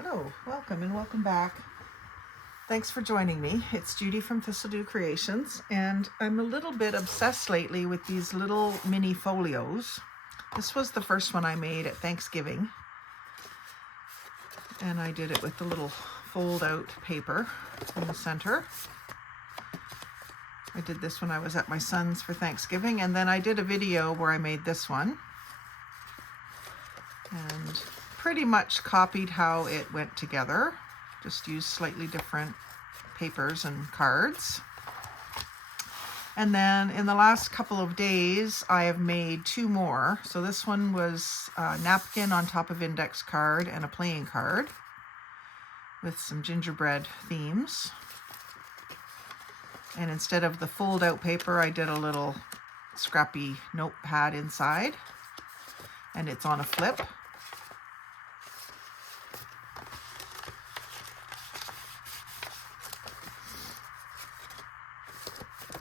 Hello, welcome and welcome back. Thanks for joining me. It's Judy from Thistledew Creations, and I'm a little bit obsessed lately with these little mini folios. This was the first one I made at Thanksgiving, and I did it with the little fold-out paper in the center. I did this when I was at my son's for Thanksgiving, and then I did a video where I made this one, and pretty much copied how it went together. Just used slightly different papers and cards. And then in the last couple of days, I have made two more. So this one was a napkin on top of index card and a playing card with some gingerbread themes. And instead of the fold-out paper, I did a little scrappy notepad inside, and it's on a flip.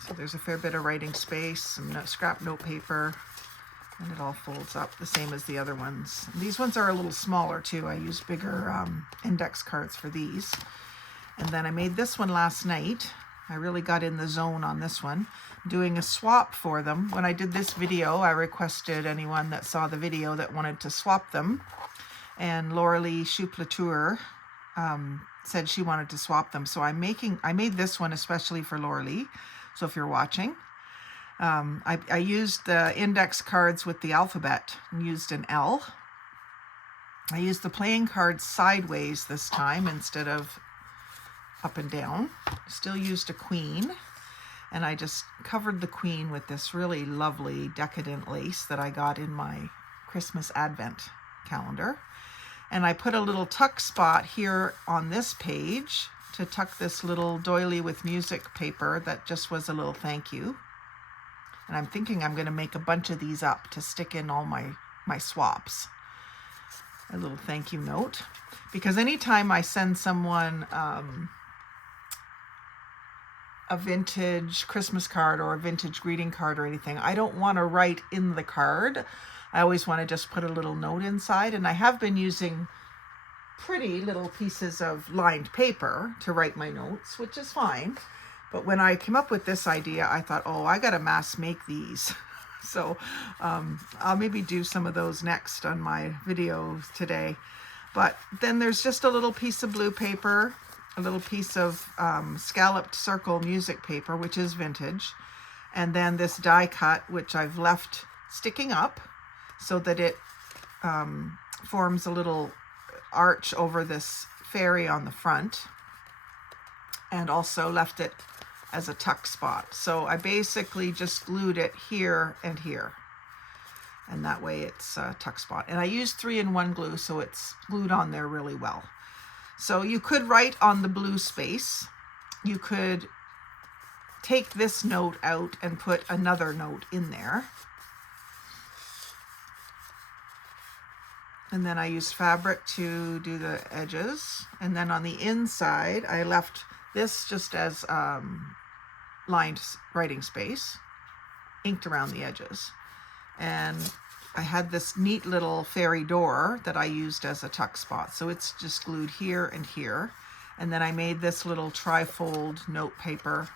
So there's a fair bit of writing space, some scrap note paper, and it all folds up the same as the other ones. And these ones are a little smaller too. I used bigger index cards for these. And then I made this one last night. I really got in the zone on this one, doing a swap for them. When I did this video, I requested anyone that saw the video that wanted to swap them. And Lauralee Chouplatour said she wanted to swap them. So I made this one especially for Lauralee. So if you're watching, I used the index cards with the alphabet and used an L. I used the playing cards sideways this time instead of up and down. Still used a queen, and I just covered the queen with this really lovely decadent lace that I got in my Christmas Advent calendar. And I put a little tuck spot here on this page to tuck this little doily with music paper that just was a little thank you. And I'm thinking I'm going to make a bunch of these up to stick in all my swaps. A little thank you note. Because anytime I send someone a vintage Christmas card or a vintage greeting card or anything, I don't want to write in the card. I always want to just put a little note inside. And I have been using pretty little pieces of lined paper to write my notes, which is fine. But when I came up with this idea, I thought, oh, I gotta mass make these. So I'll maybe do some of those next on my video today. But then there's just a little piece of blue paper, a little piece of scalloped circle music paper, which is vintage, and then this die cut, which I've left sticking up so that it forms a little arch over this fairy on the front, and also left it as a tuck spot. So I basically just glued it here and here, and that way it's a tuck spot. And I used 3-in-1 glue, so it's glued on there really well. So you could write on the blue space. You could take this note out and put another note in there. And then I used fabric to do the edges. And then on the inside, I left this just as lined writing space, inked around the edges. And I had this neat little fairy door that I used as a tuck spot. So it's just glued here and here. And then I made this little tri-fold note paper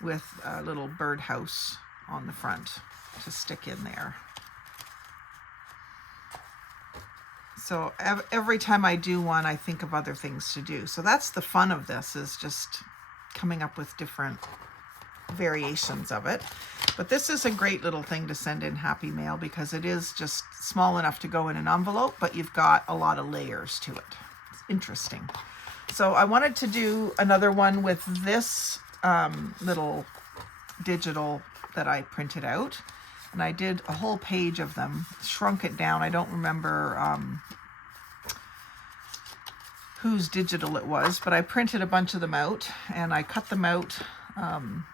with a little birdhouse on the front to stick in there. So every time I do one, I think of other things to do. So that's the fun of this, is just coming up with different variations of it. But this is a great little thing to send in Happy Mail because it is just small enough to go in an envelope, but you've got a lot of layers to it. It's interesting. So I wanted to do another one with this little digital that I printed out. And I did a whole page of them, shrunk it down. I don't remember whose digital it was, but I printed a bunch of them out, and I cut them out on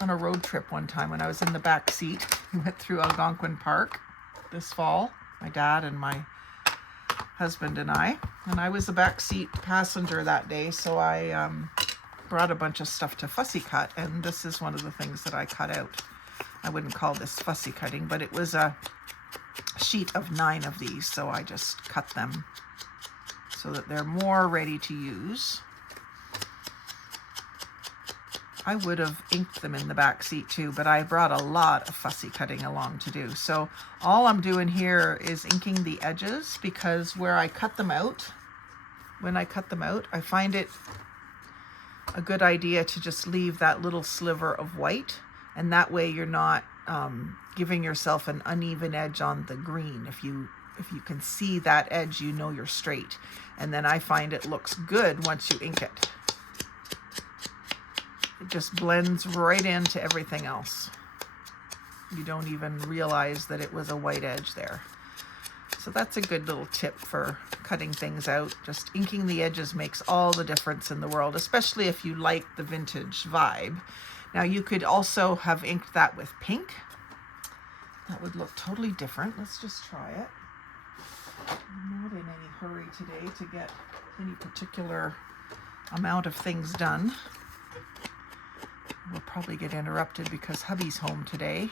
a road trip one time when I was in the back seat. We went through Algonquin Park this fall, my dad and my husband and I was the back seat passenger that day, so I brought a bunch of stuff to fussy cut, and this is one of the things that I cut out. I wouldn't call this fussy cutting, but it was a sheet of 9 of these, so I just cut them so that they're more ready to use. I would have inked them in the back seat too, but I brought a lot of fussy cutting along to do. So all I'm doing here is inking the edges, because where I cut them out, when I cut them out, I find it a good idea to just leave that little sliver of white, and that way you're not giving yourself an uneven edge on the green. If you can see that edge, you know you're straight. And then I find it looks good once you ink it. It just blends right into everything else. You don't even realize that it was a white edge there. So that's a good little tip for cutting things out. Just inking the edges makes all the difference in the world, especially if you like the vintage vibe. Now you could also have inked that with pink. That would look totally different. Let's just try it. I'm not in any hurry today to get any particular amount of things done. We'll probably get interrupted because hubby's home today.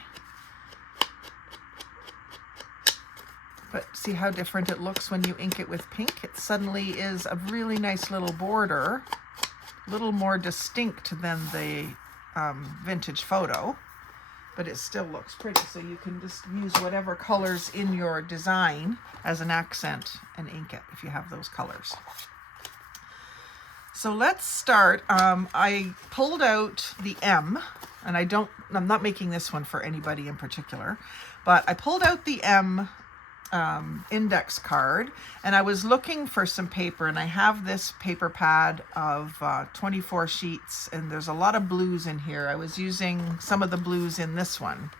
But see how different it looks when you ink it with pink? It suddenly is a really nice little border, a little more distinct than the vintage photo, but it still looks pretty. So you can just use whatever colors in your design as an accent and ink it if you have those colors. So let's start. I pulled out the M, and I'm not making this one for anybody in particular, but I pulled out the M index card, and I was looking for some paper, and I have this paper pad of 24 sheets, and there's a lot of blues in here. I was using some of the blues in this one,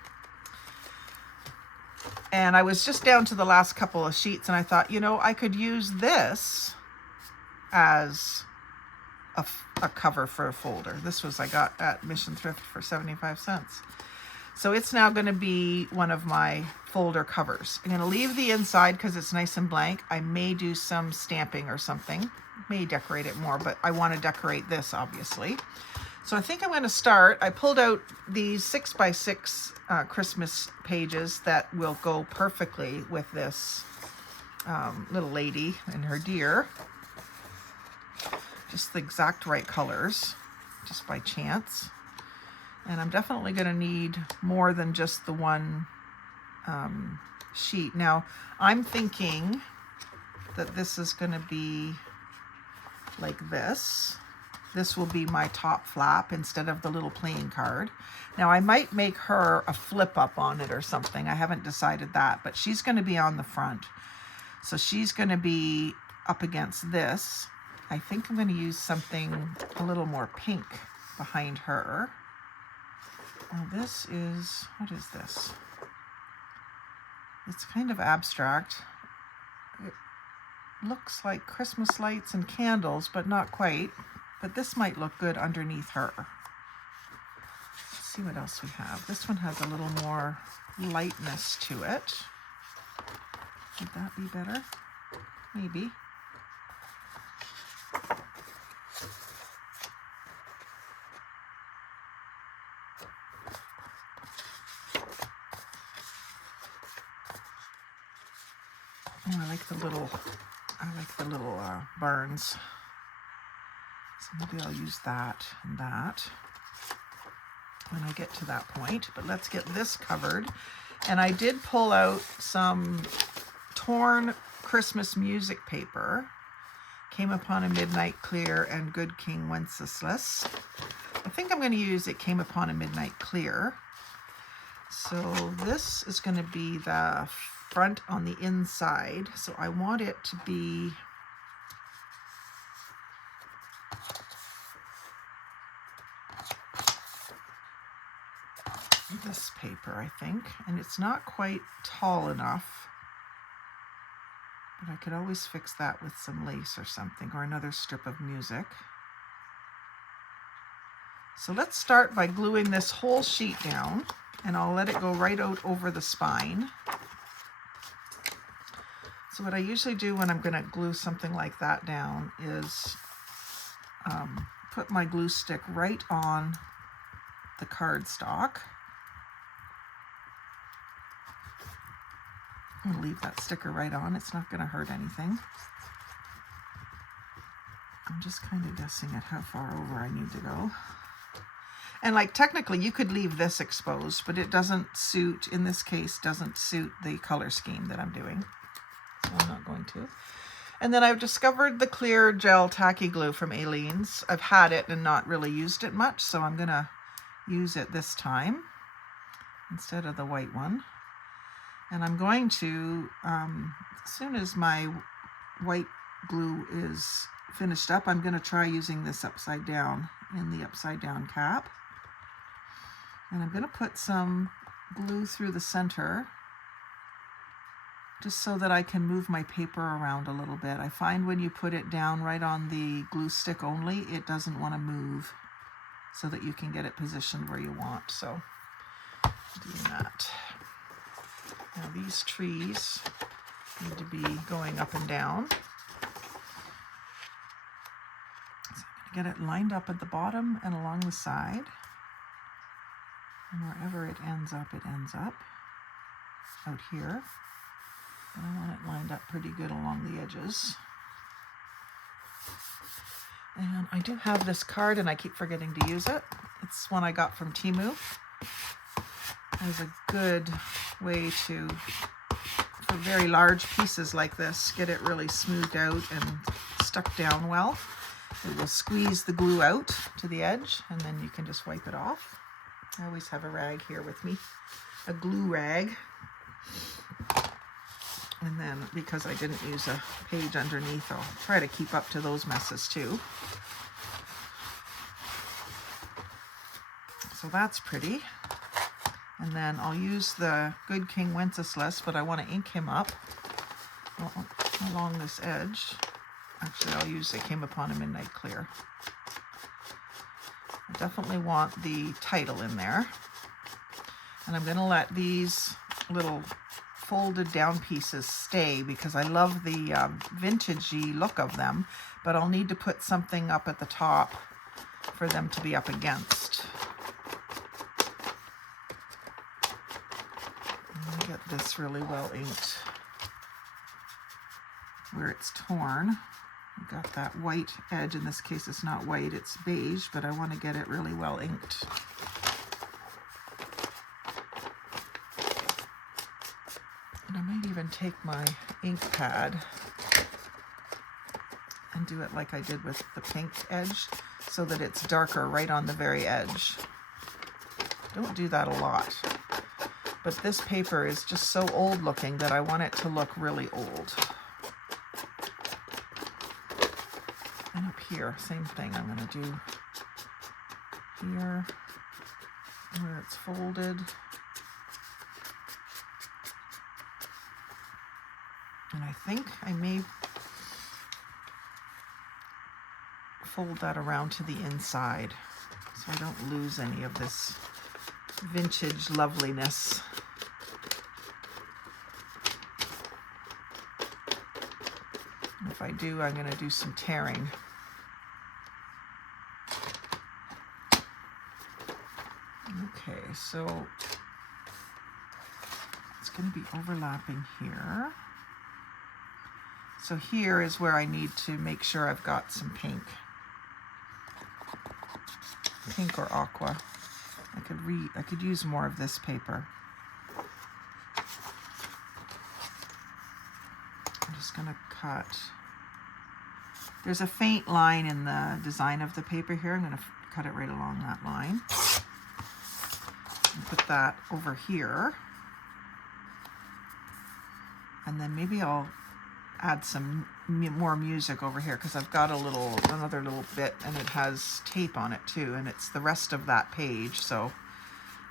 and I was just down to the last couple of sheets, and I thought, you know, I could use this as a cover for a folder. This was I got at Mission Thrift for 75 cents. So it's now going to be one of my folder covers. I'm going to leave the inside because it's nice and blank. I may do some stamping or something. May decorate it more, but I want to decorate this obviously. So I think I'm going to start. I pulled out these 6x6 Christmas pages that will go perfectly with this little lady and her deer. Just the exact right colors, just by chance. And I'm definitely going to need more than just the one sheet. Now, I'm thinking that this is going to be like this. This will be my top flap instead of the little playing card. Now, I might make her a flip up on it or something. I haven't decided that, but she's going to be on the front. So she's going to be up against this. I think I'm going to use something a little more pink behind her. Now this is, what is this? It's kind of abstract. It looks like Christmas lights and candles, but not quite. But this might look good underneath her. Let's see what else we have. This one has a little more lightness to it. Would that be better? Maybe. Oh, I like the little barns. So maybe I'll use that and that when I get to that point. But let's get this covered. And I did pull out some torn Christmas music paper. Came upon a midnight clear and good King Wenceslas. I think I'm going to use It Came Upon a Midnight Clear. So this is going to be the front on the inside. So I want it to be this paper, I think. And it's not quite tall enough. But I could always fix that with some lace or something, or another strip of music. So let's start by gluing this whole sheet down, and I'll let it go right out over the spine. So what I usually do when I'm going to glue something like that down is put my glue stick right on the cardstock. I'm going to leave that sticker right on. It's not going to hurt anything. I'm just kind of guessing at how far over I need to go. And like technically you could leave this exposed, but it doesn't suit, in this case, doesn't suit the color scheme that I'm doing. So I'm not going to. And then I've discovered the clear gel tacky glue from Aleene's. I've had it and not really used it much, so I'm gonna use it this time instead of the white one. And I'm going to, as soon as my white glue is finished up, I'm going to try using this upside down in the upside down cap. And I'm going to put some glue through the center just so that I can move my paper around a little bit. I find when you put it down right on the glue stick only, it doesn't want to move so that you can get it positioned where you want. So doing that. Now these trees need to be going up and down. So I'm going to get it lined up at the bottom and along the side. And wherever it ends up out here. And I want it lined up pretty good along the edges. And I do have this card and I keep forgetting to use it. It's one I got from Temu. It's a good way to, for very large pieces like this, get it really smoothed out and stuck down well. It will squeeze the glue out to the edge and then you can just wipe it off. I always have a rag here with me, a glue rag. And then because I didn't use a page underneath, I'll try to keep up to those messes too. So that's pretty. And then I'll use the Good King Wenceslas, but I want to ink him up along this edge. Actually, I'll use It Came Upon a Midnight Clear. I definitely want the title in there. And I'm going to let these little folded down pieces stay because I love the vintagey look of them, but I'll need to put something up at the top for them to be up against. Get this really well inked where it's torn. I've got that white edge. In this case it's not white, it's beige, but I want to get it really well inked. And I might even take my ink pad and do it like I did with the pink edge so that it's darker right on the very edge. Don't do that a lot. But this paper is just so old looking that I want it to look really old. And up here, same thing I'm going to do here where it's folded. And I think I may fold that around to the inside so I don't lose any of this vintage loveliness. And if I do, I'm going to do some tearing. Okay, so it's going to be overlapping here. So here is where I need to make sure I've got some pink. Pink or aqua. I could use more of this paper. I'm just going to cut. There's a faint line in the design of the paper here. I'm going to cut it right along that line. And put that over here. And then maybe I'll add some more music over here because I've got another little bit and it has tape on it too, and it's the rest of that page. So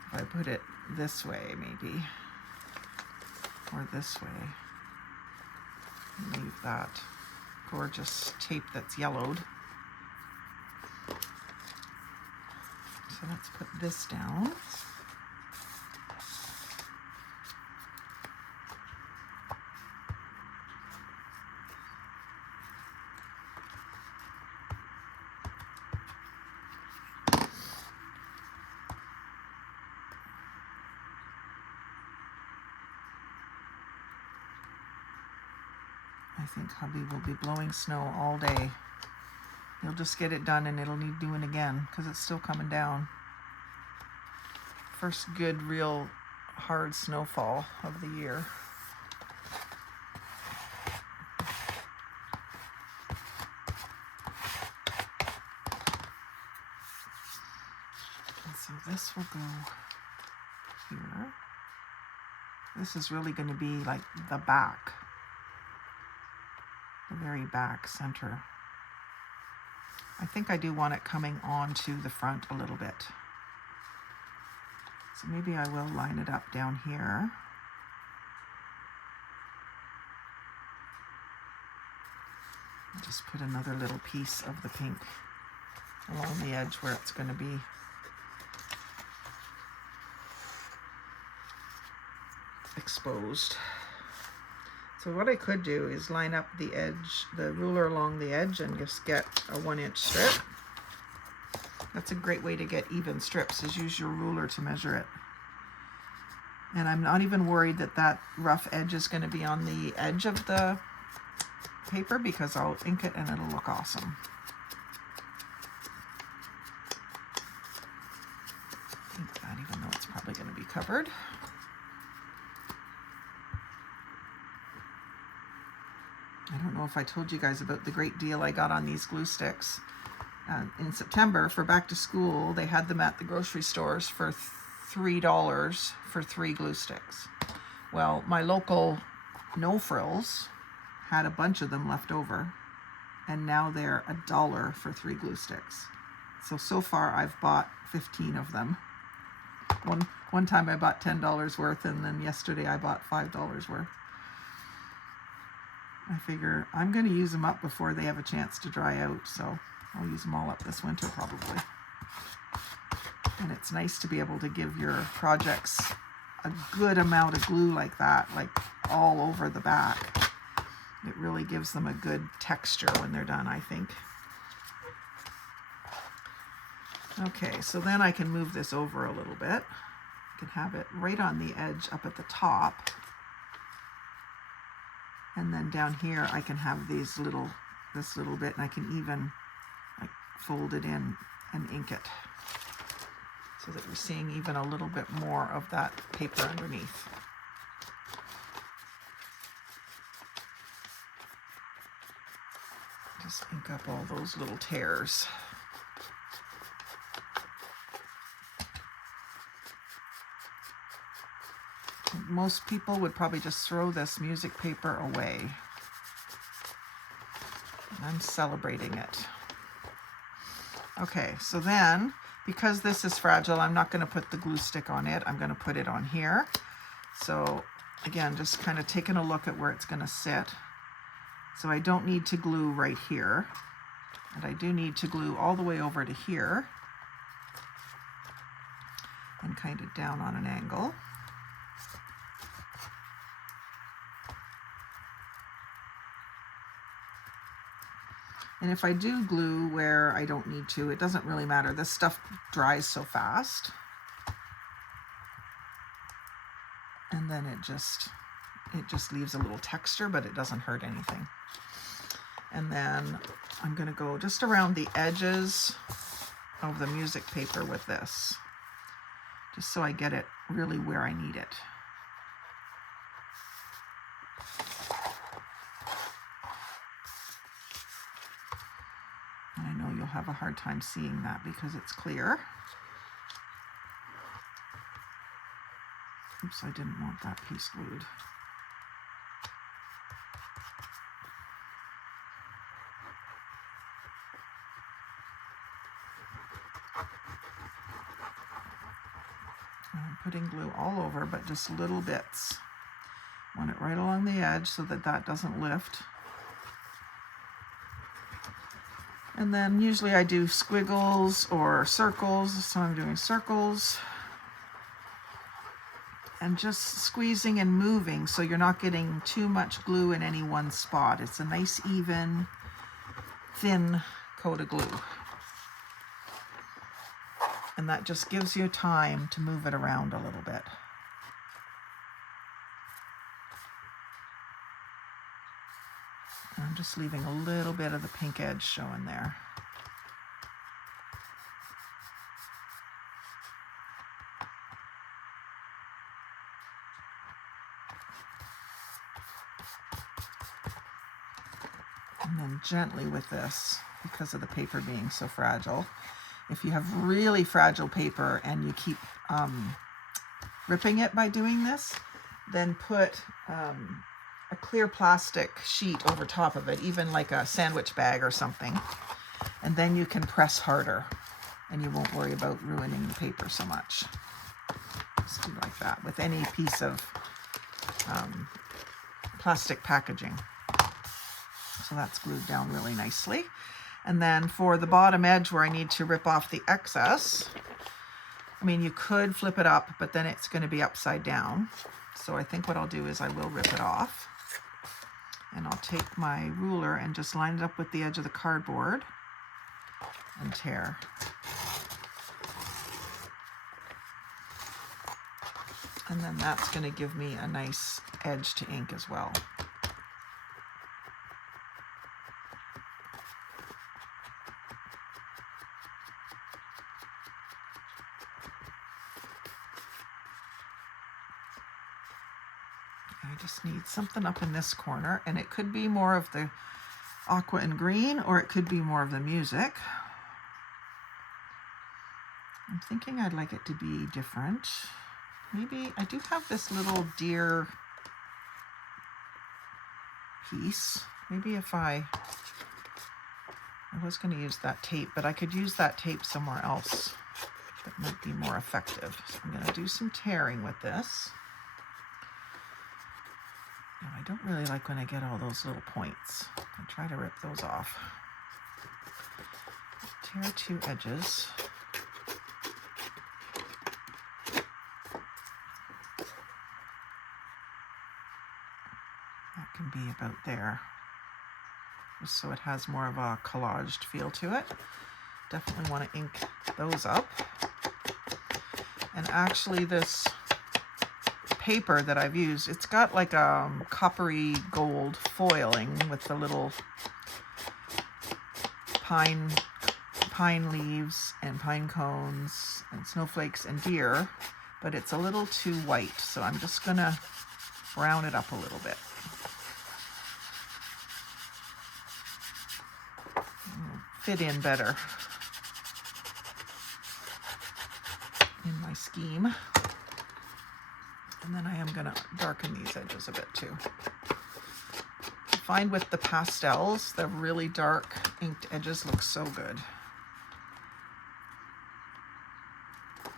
if I put it this way maybe, or this way, leave that gorgeous tape that's yellowed. So let's put this down. I think hubby will be blowing snow all day. You'll just get it done and it'll need doing again because it's still coming down. First good, real hard snowfall of the year. And so this will go here. This is really going to be like the back, the very back center. I think I do want it coming onto the front a little bit. So maybe I will line it up down here. I'll just put another little piece of the pink along the edge where it's going to be. Exposed. So what I could do is line up the edge, the ruler along the edge, and just get a 1-inch strip. That's a great way to get even strips, is use your ruler to measure it. And I'm not even worried that that rough edge is going to be on the edge of the paper because I'll ink it and it'll look awesome. Ink that even though it's probably going to be covered. I don't know if I told you guys about the great deal I got on these glue sticks. In September for back to school, they had them at the grocery stores for $3 for 3 glue sticks. Well, my local No Frills had a bunch of them left over, and now they're $1 for 3 glue sticks. So far I've bought 15 of them. One time I bought $10 worth, and then yesterday I bought $5 worth. I figure I'm going to use them up before they have a chance to dry out, so I'll use them all up this winter probably. And it's nice to be able to give your projects a good amount of glue like that, like all over the back. It really gives them a good texture when they're done, I think. Okay, so then I can move this over a little bit. I can have it right on the edge up at the top. And then down here I can have this little bit, and I can even like fold it in and ink it so that you're seeing even a little bit more of that paper underneath. Just ink up all those little tears. Most people would probably just throw this music paper away. And I'm celebrating it. Okay, so then, because this is fragile, I'm not going to put the glue stick on it. I'm going to put it on here. So again, just kind of taking a look at where it's going to sit. So I don't need to glue right here. And I do need to glue all the way over to here. And kind of down on an angle. And if I do glue where I don't need to, it doesn't really matter. This stuff dries so fast. And then it just leaves a little texture, but it doesn't hurt anything. And then I'm going to go just around the edges of the music paper with this, just so I get it really where I need it. And I know you'll have a hard time seeing that because it's clear. Oops, I didn't want that piece glued. I'm putting glue all over, but just little bits. Want it right along the edge so that that doesn't lift. And then usually I do squiggles or circles, so I'm doing circles. And just squeezing and moving so you're not getting too much glue in any one spot. It's a nice, even, thin coat of glue. And that just gives you time to move it around a little bit. And I'm just leaving a little bit of the pink edge showing there. And then gently with this, because of the paper being so fragile. If you have really fragile paper and you keep ripping it by doing this, then put a clear plastic sheet over top of it, even like a sandwich bag or something. And then you can press harder and you won't worry about ruining the paper so much. Just do like that with any piece of plastic packaging. So that's glued down really nicely. And then for the bottom edge where I need to rip off the excess, I mean, you could flip it up, but then it's going to be upside down. So I think what I'll do is I will rip it off. And I'll take my ruler and just line it up with the edge of the cardboard and tear. And then that's going to give me a nice edge to ink as well. I just need something up in this corner, and it could be more of the aqua and green, or it could be more of the music. I'm thinking I'd like it to be different. Maybe I do have this little deer piece. Maybe if I was going to use that tape, but I could use that tape somewhere else that might be more effective. So I'm going to do some tearing with this. Now, I don't really like when I get all those little points. I try to rip those off. Tear two edges. That can be about there, just so it has more of a collaged feel to it. Definitely want to ink those up. And actually this paper that I've used, it's got like a coppery gold foiling with the little pine leaves and pine cones and snowflakes and deer, but it's a little too white, so I'm just gonna brown it up a little bit. It'll fit in better in my scheme. And then I am going to darken these edges a bit too. I find with the pastels, the really dark inked edges look so good.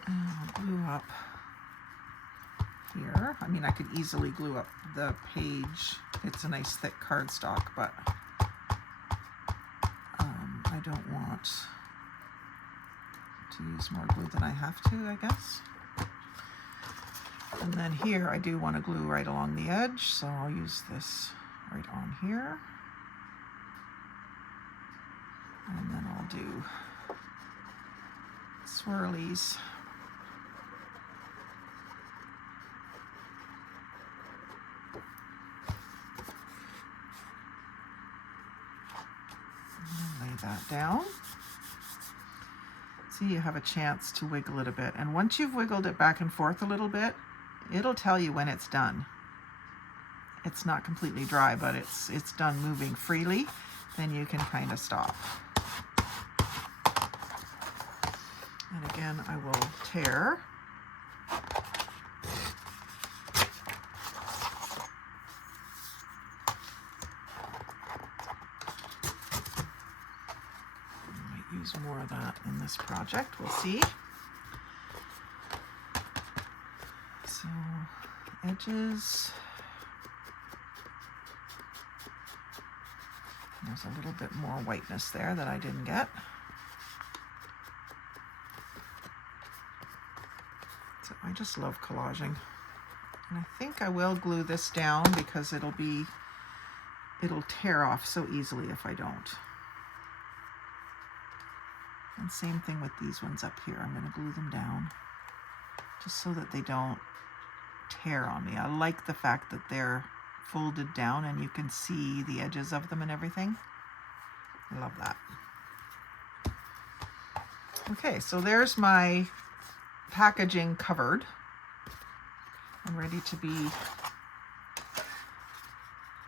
And I'll glue up here. I mean, I could easily glue up the page. It's a nice thick cardstock, but I don't want to use more glue than I have to, I guess. And then here I do want to glue right along the edge, so I'll use this right on here. And then I'll do swirlies. And lay that down. See, you have a chance to wiggle it a bit. And once you've wiggled it back and forth a little bit, it'll tell you when it's done. It's not completely dry, but it's done moving freely. Then you can kind of stop. And again, I will tear. I might use more of that in this project. We'll see. So, edges. There's a little bit more whiteness there that I didn't get. So I just love collaging. And I think I will glue this down because it'll tear off so easily if I don't. And same thing with these ones up here. I'm going to glue them down just so that they don't tear on me. I like the fact that they're folded down and you can see the edges of them and everything. I love that. Okay, so there's my packaging covered. I'm ready to be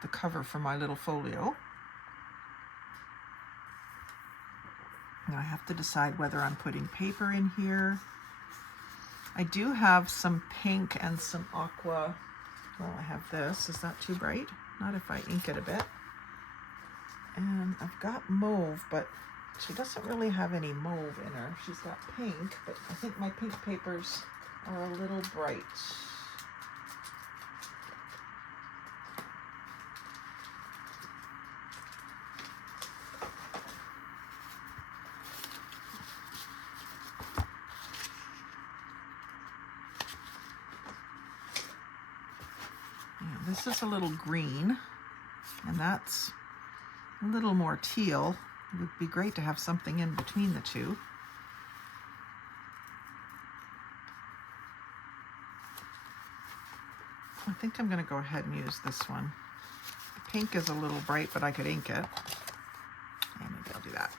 the cover for my little folio. Now I have to decide whether I'm putting paper in here. I do have some pink and some aqua. Well, I have this. Is that too bright? Not if I ink it a bit. And I've got mauve, but she doesn't really have any mauve in her. She's got pink, but I think my pink papers are a little bright. This is a little green, and that's a little more teal. It would be great to have something in between the two. I think I'm going to go ahead and use this one. The pink is a little bright, but I could ink it. And maybe I'll do that.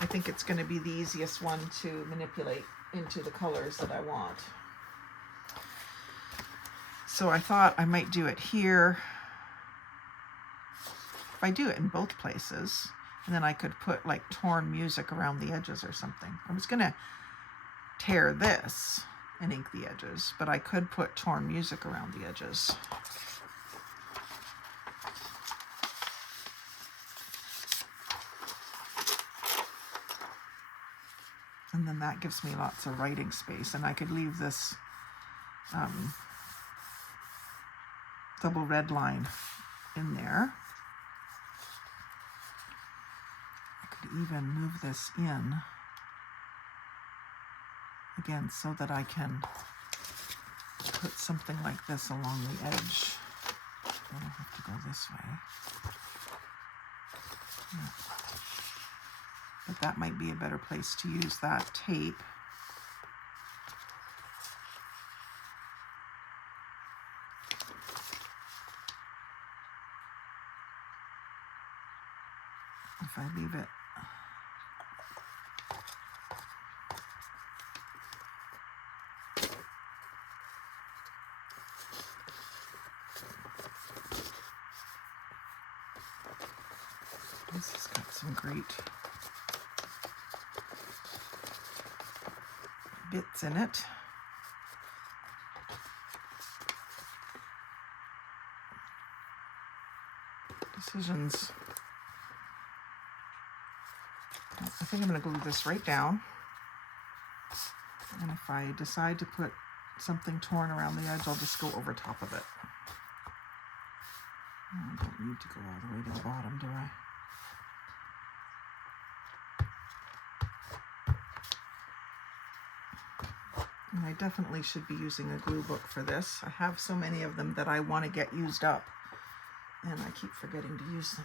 I think it's going to be the easiest one to manipulate into the colors that I want. So I thought I might do it here. If I do it in both places, and then I could put like torn music around the edges or something. I was going to tear this and ink the edges, but I could put torn music around the edges. And then that gives me lots of writing space, and I could leave this double red line in there. I could even move this in again so that I can put something like this along the edge. I don't have to go this way. Yeah. But that might be a better place to use that tape. If I leave it this has got some great bits in it. Decisions. I think I'm going to glue this right down. And if I decide to put something torn around the edge, I'll just go over top of it. I don't need to go all the way to the bottom, do I? And I definitely should be using a glue book for this. I have so many of them that I want to get used up, and I keep forgetting to use them.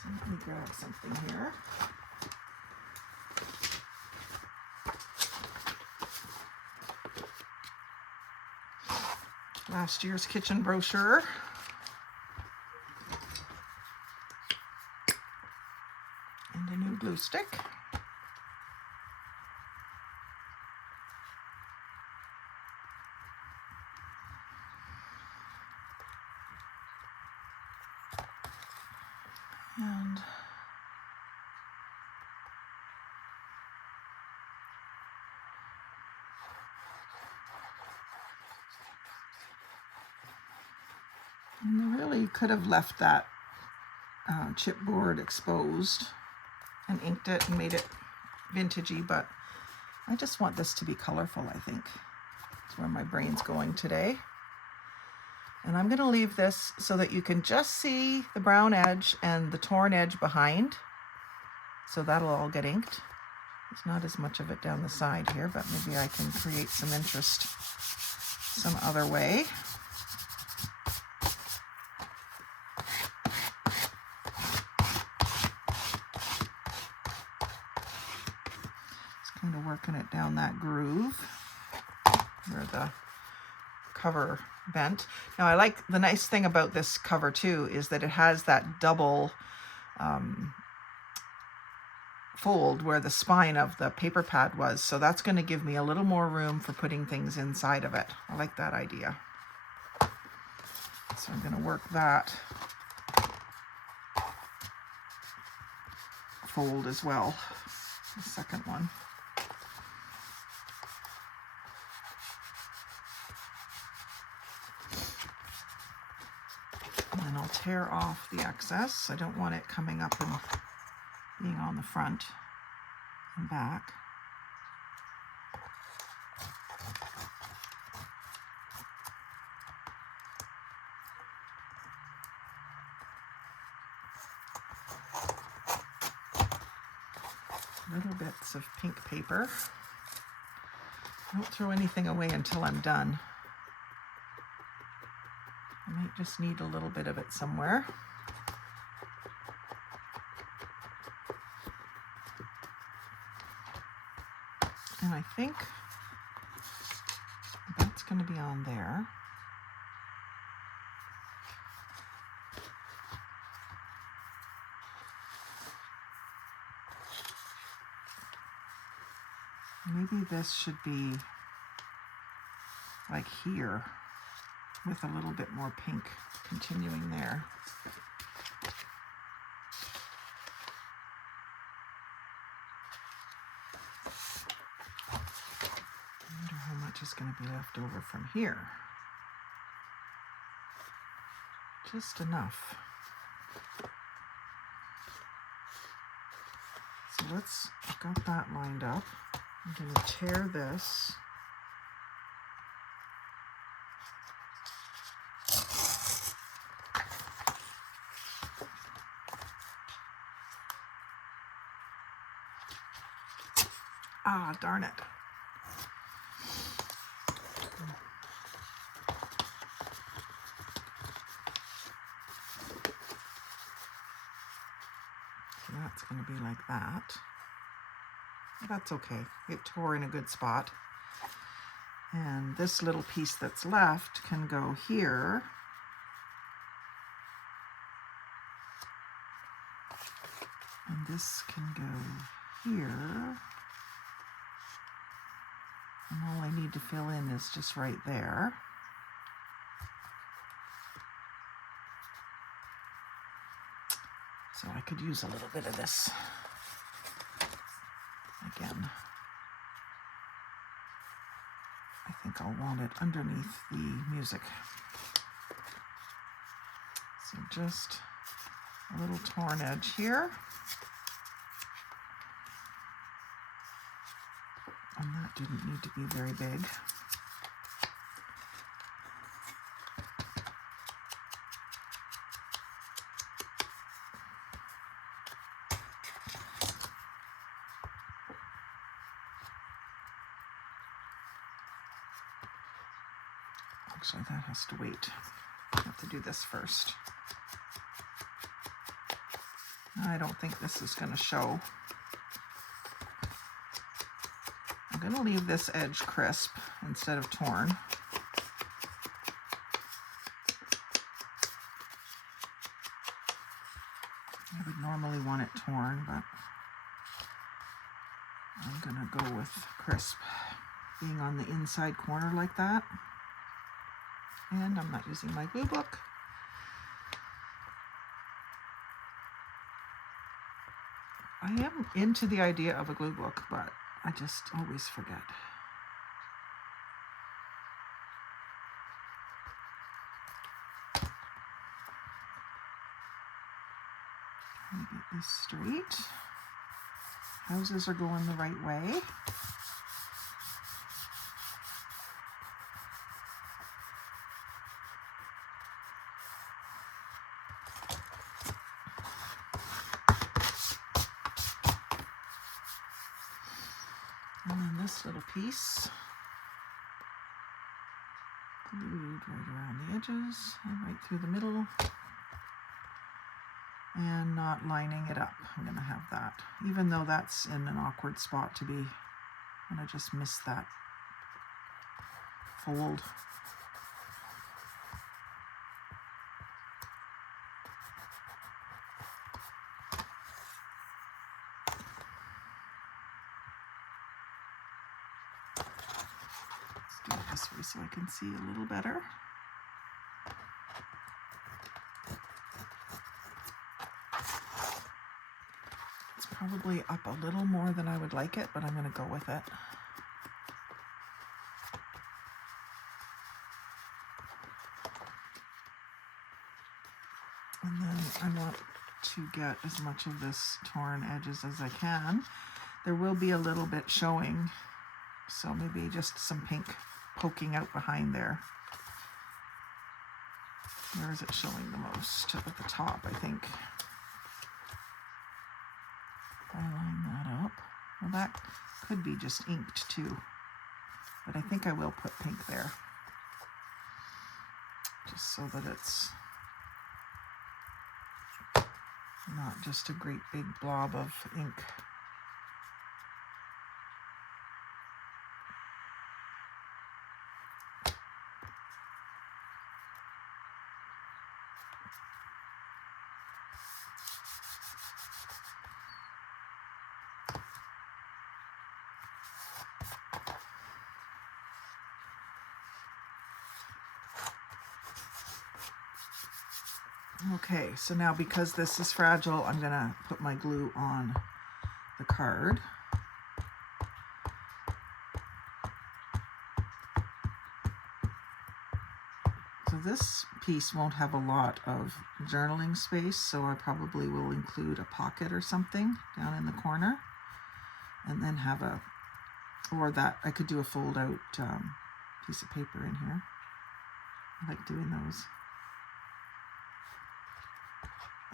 So let me grab something here. Last year's kitchen brochure. And a new glue stick. And I really could have left that chipboard exposed and inked it and made it vintagey, but I just want this to be colorful, I think. That's where my brain's going today. And I'm going to leave this so that you can just see the brown edge and the torn edge behind. So that'll all get inked. There's not as much of it down the side here, but maybe I can create some interest some other way. Just kind of working it down that groove where the cover bent. Now I like the nice thing about this cover too is that it has that double fold where the spine of the paper pad was, so that's going to give me a little more room for putting things inside of it. I like that idea. So I'm going to work that fold as well, the second one. And then I'll tear off the excess. I don't want it coming up and being on the front and back. Little bits of pink paper. Don't throw anything away until I'm done. I might just need a little bit of it somewhere. And I think that's going to be on there. Maybe this should be like here with a little bit more pink continuing there. I wonder how much is going to be left over from here. Just enough. So I've got that lined up. I'm going to tear this. Ah, darn it. So that's going to be like that. That's okay. It tore in a good spot. And this little piece that's left can go here. And this can go here. And all I need to fill in is just right there. So I could use a little bit of this again. I think I'll want it underneath the music. So just a little torn edge here. And that didn't need to be very big. Actually, that has to wait. I have to do this first. I don't think this is going to show. I'm going to leave this edge crisp instead of torn. I would normally want it torn, but I'm going to go with crisp, being on the inside corner like that. And I'm not using my glue book. I am into the idea of a glue book, but I just always forget. Trying to get this straight. Houses are going the right way. And then this little piece glued right around the edges and right through the middle, and not lining it up. I'm going to have that, even though that's in an awkward spot to be. I'm going to just miss that fold. Do it this way so I can see a little better. It's Probably up a little more than I would like it, but I'm going to go with it. And then I want to get as much of this torn edges as I can. There will be a little bit showing, so maybe just some pink poking out behind there. Where is it showing the most? At the top, I think. If I line that up. Well, that could be just inked too, but I think I will put pink there, just so that it's not just a great big blob of ink. Okay, so now because this is fragile, I'm gonna put my glue on the card. So this piece won't have a lot of journaling space, so I probably will include a pocket or something down in the corner, and then have a, or that I could do a fold out piece of paper in here. I like doing those.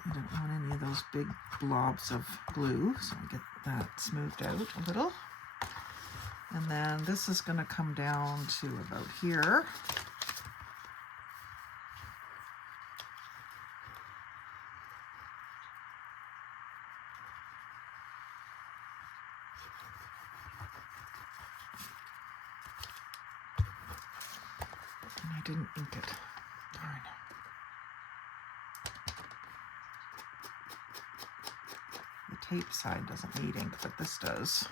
I don't want any of those big blobs of glue, so I get that smoothed out a little. And then this is going to come down to about here. And I didn't ink it. Darn. The tape side doesn't need ink, but this does.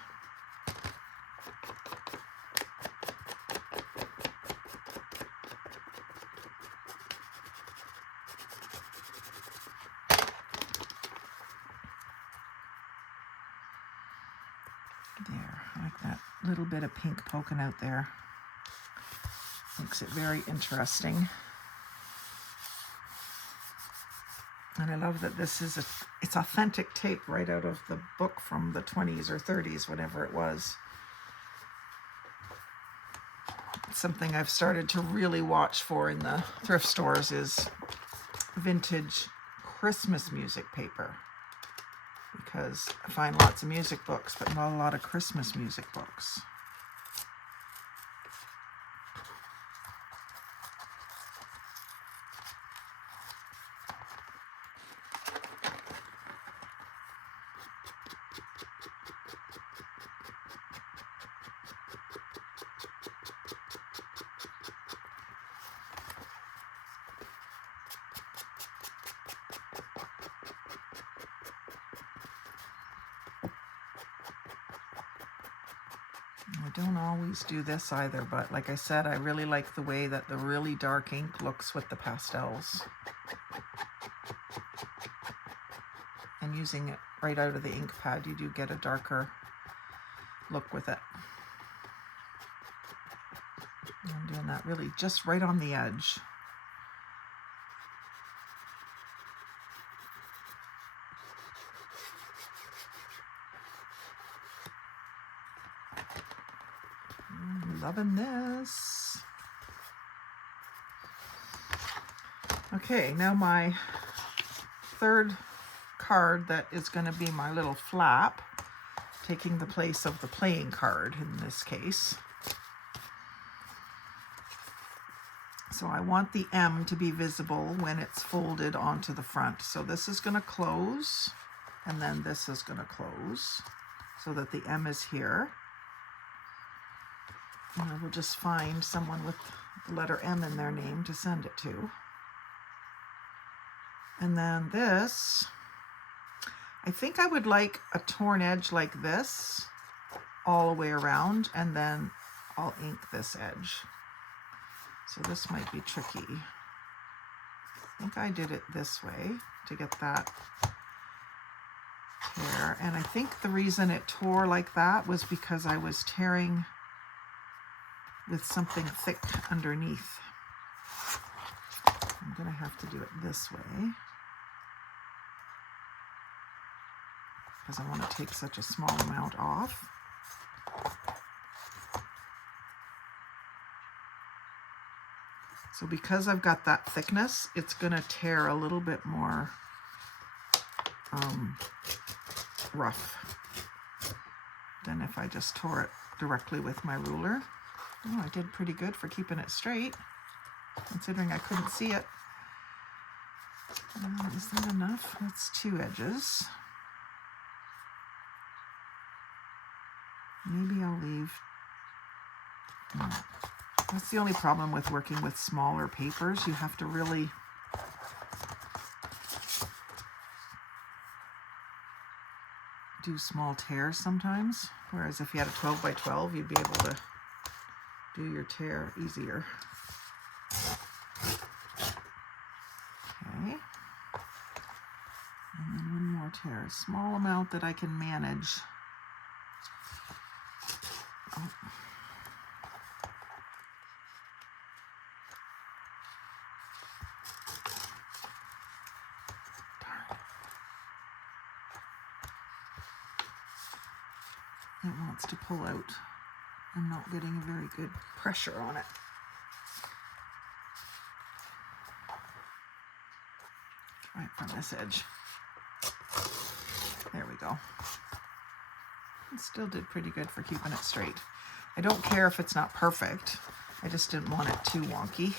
There, I like that little bit of pink poking out there. Makes it very interesting. And I love that this is it's authentic tape right out of the book from the 20s or 30s, whatever it was. It's something I've started to really watch for in the thrift stores is vintage Christmas music paper. Because I find lots of music books, but not a lot of Christmas music books. I don't always do this either, but like I said, I really like the way that the really dark ink looks with the pastels. And using it right out of the ink pad, you do get a darker look with it. And I'm doing that really just right on the edge. Loving this. Okay, now my third card that is going to be my little flap, taking the place of the playing card in this case. So I want the M to be visible when it's folded onto the front. So this is going to close, and then this is going to close, so that the M is here. And I will just find someone with the letter M in their name to send it to. And then this, I think I would like a torn edge like this all the way around, and then I'll ink this edge. So this might be tricky. I think I did it this way to get that tear. And I think the reason it tore like that was because I was tearing with something thick underneath. I'm going to have to do it this way because I want to take such a small amount off. So because I've got that thickness, it's going to tear a little bit more rough than if I just tore it directly with my ruler. Oh, I did pretty good for keeping it straight, considering I couldn't see it. Is that enough? That's 2 edges. Maybe I'll leave. No. That's the only problem with working with smaller papers. You have to really do small tears sometimes. Whereas if you had a 12 by 12, you'd be able to do your tear easier. Okay. And then one more tear. A small amount that I can manage. Oh. It wants to pull out. I'm not getting a very good pressure on it. Try it from this edge. There we go. It still did pretty good for keeping it straight. I don't care if it's not perfect. I just didn't want it too wonky.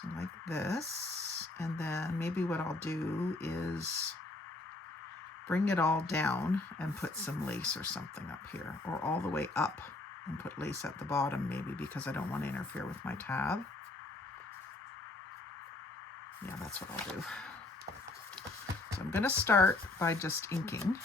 So like this. And then maybe what I'll do is bring it all down and put some lace or something up here, or all the way up and put lace at the bottom maybe, because I don't want to interfere with my tab. Yeah, that's what I'll do. So I'm going to start by just inking.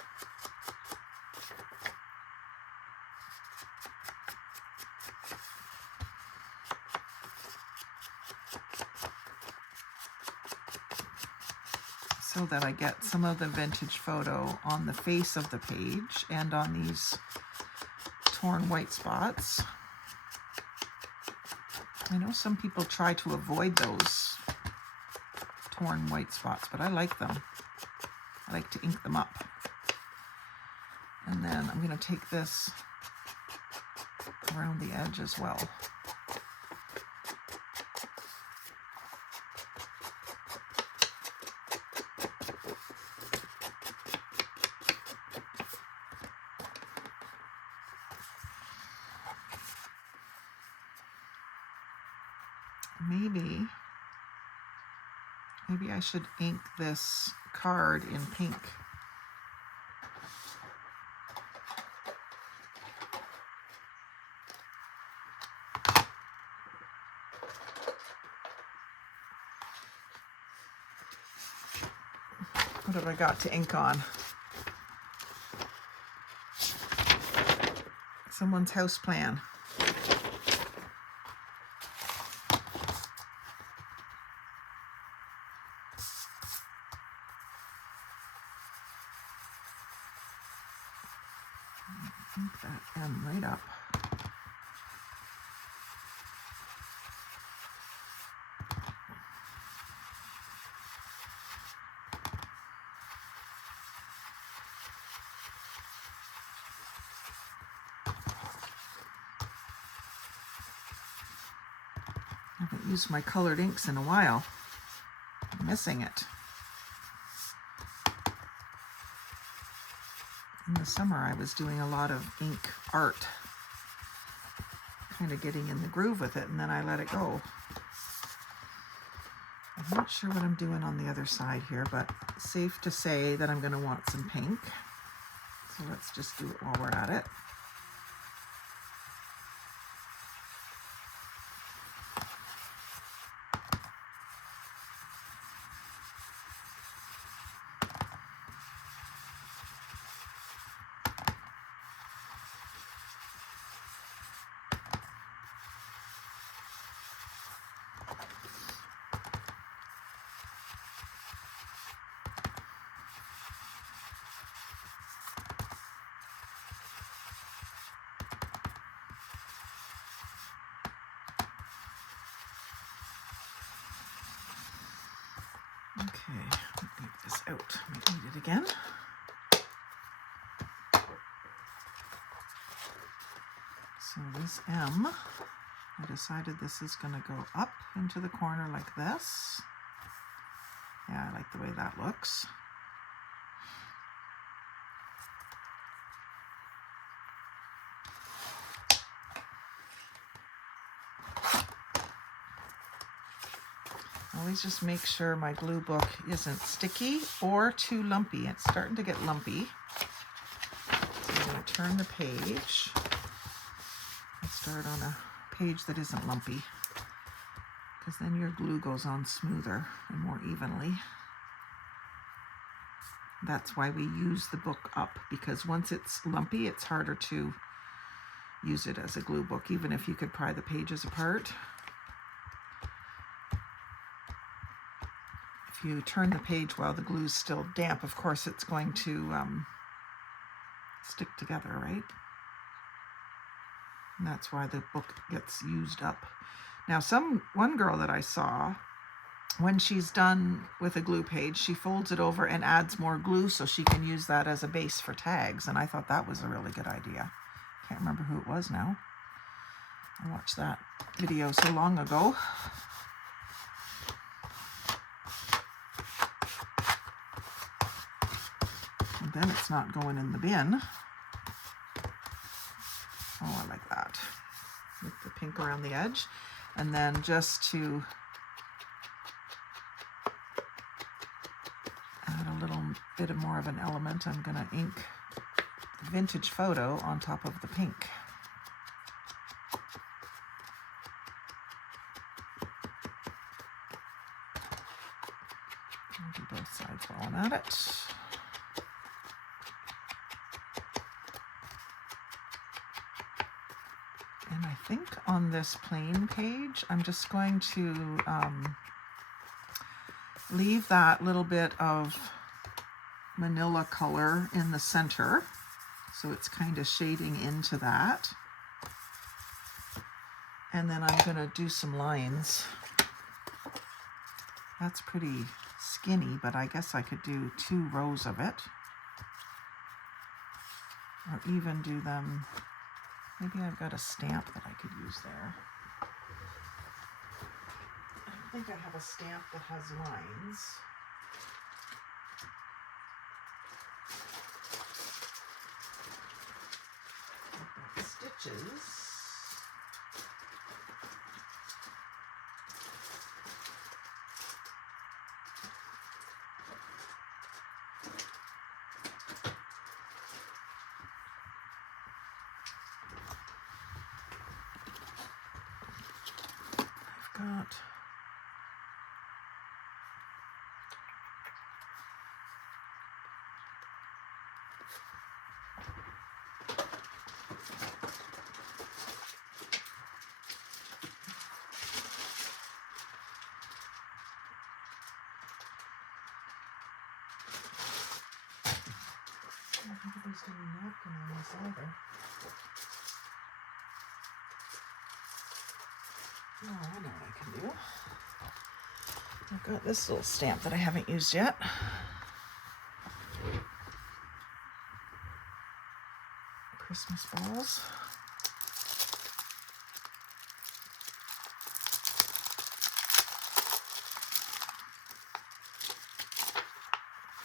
So that I get some of the vintage photo on the face of the page and on these torn white spots. I know some people try to avoid those torn white spots, but I like them. I like to ink them up. And then I'm going to take this around the edge as well. Maybe I should ink this card in pink. What have I got to ink on? Someone's house plan. Ink that M right up. I haven't used my colored inks in a while. I'm missing it. In the summer, I was doing a lot of ink art, kind of getting in the groove with it, and then I let it go. I'm not sure what I'm doing on the other side here, but safe to say that I'm going to want some pink. So let's just do it while we're at it. Okay, leave this out. Might need it again. So this M, I decided this is going to go up into the corner like this. Yeah, I like the way that looks. Always just make sure my glue book isn't sticky or too lumpy. It's starting to get lumpy. So I'm going to turn the page and start on a page that isn't lumpy, because then your glue goes on smoother and more evenly. That's why we use the book up, because once it's lumpy, it's harder to use it as a glue book, even if you could pry the pages apart. If you turn the page while the glue is still damp, of course it's going to stick together, right? And that's why the book gets used up. Now, one girl that I saw, when she's done with a glue page, she folds it over and adds more glue so she can use that as a base for tags. And I thought that was a really good idea. Can't remember who it was now. I watched that video so long ago. And then it's not going in the bin. Oh, I like that. With the pink around the edge. And then just to add a little bit of more of an element, I'm going to ink the vintage photo on top of the pink. I'll do both sides while I'm at it. And I think on this plain page, I'm just going to leave that little bit of manila color in the center. So it's kind of shading into that. And then I'm going to do some lines. That's pretty skinny, but I guess I could do 2 rows of it. Or even do them, maybe I've got a stamp that I could use there. I think I have a stamp that has lines. I've got stitches. I've got I don't think there's any napkin on this either. Oh, I know what I can do. I've got this little stamp that I haven't used yet. Christmas balls.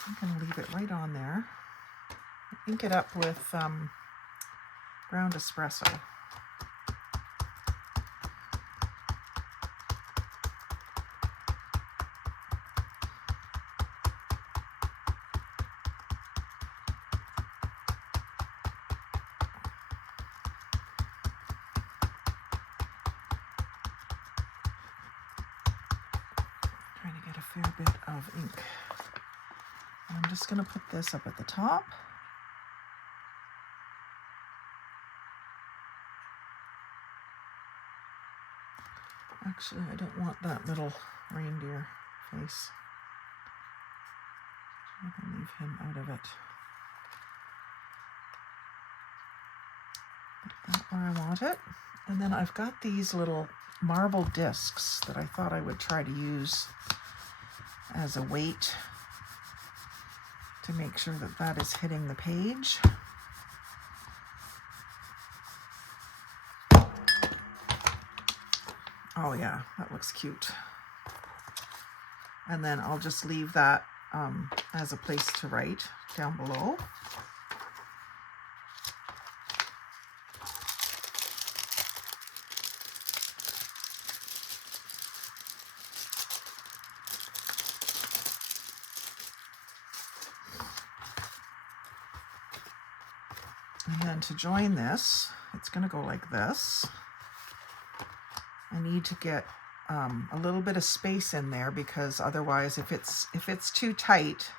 I'm going to leave it right on there. Ink it up with ground espresso. Trying to get a fair bit of ink. I'm just going to put this up at the top. Actually, I don't want that little reindeer face. I'm going to leave him out of it. Put that where I want it. And then I've got these little marble discs that I thought I would try to use as a weight to make sure that that is hitting the page. Oh yeah, that looks cute. And then I'll just leave that as a place to write down below. And then to join this, it's going to go like this. I need to get a little bit of space in there because otherwise if it's too tight,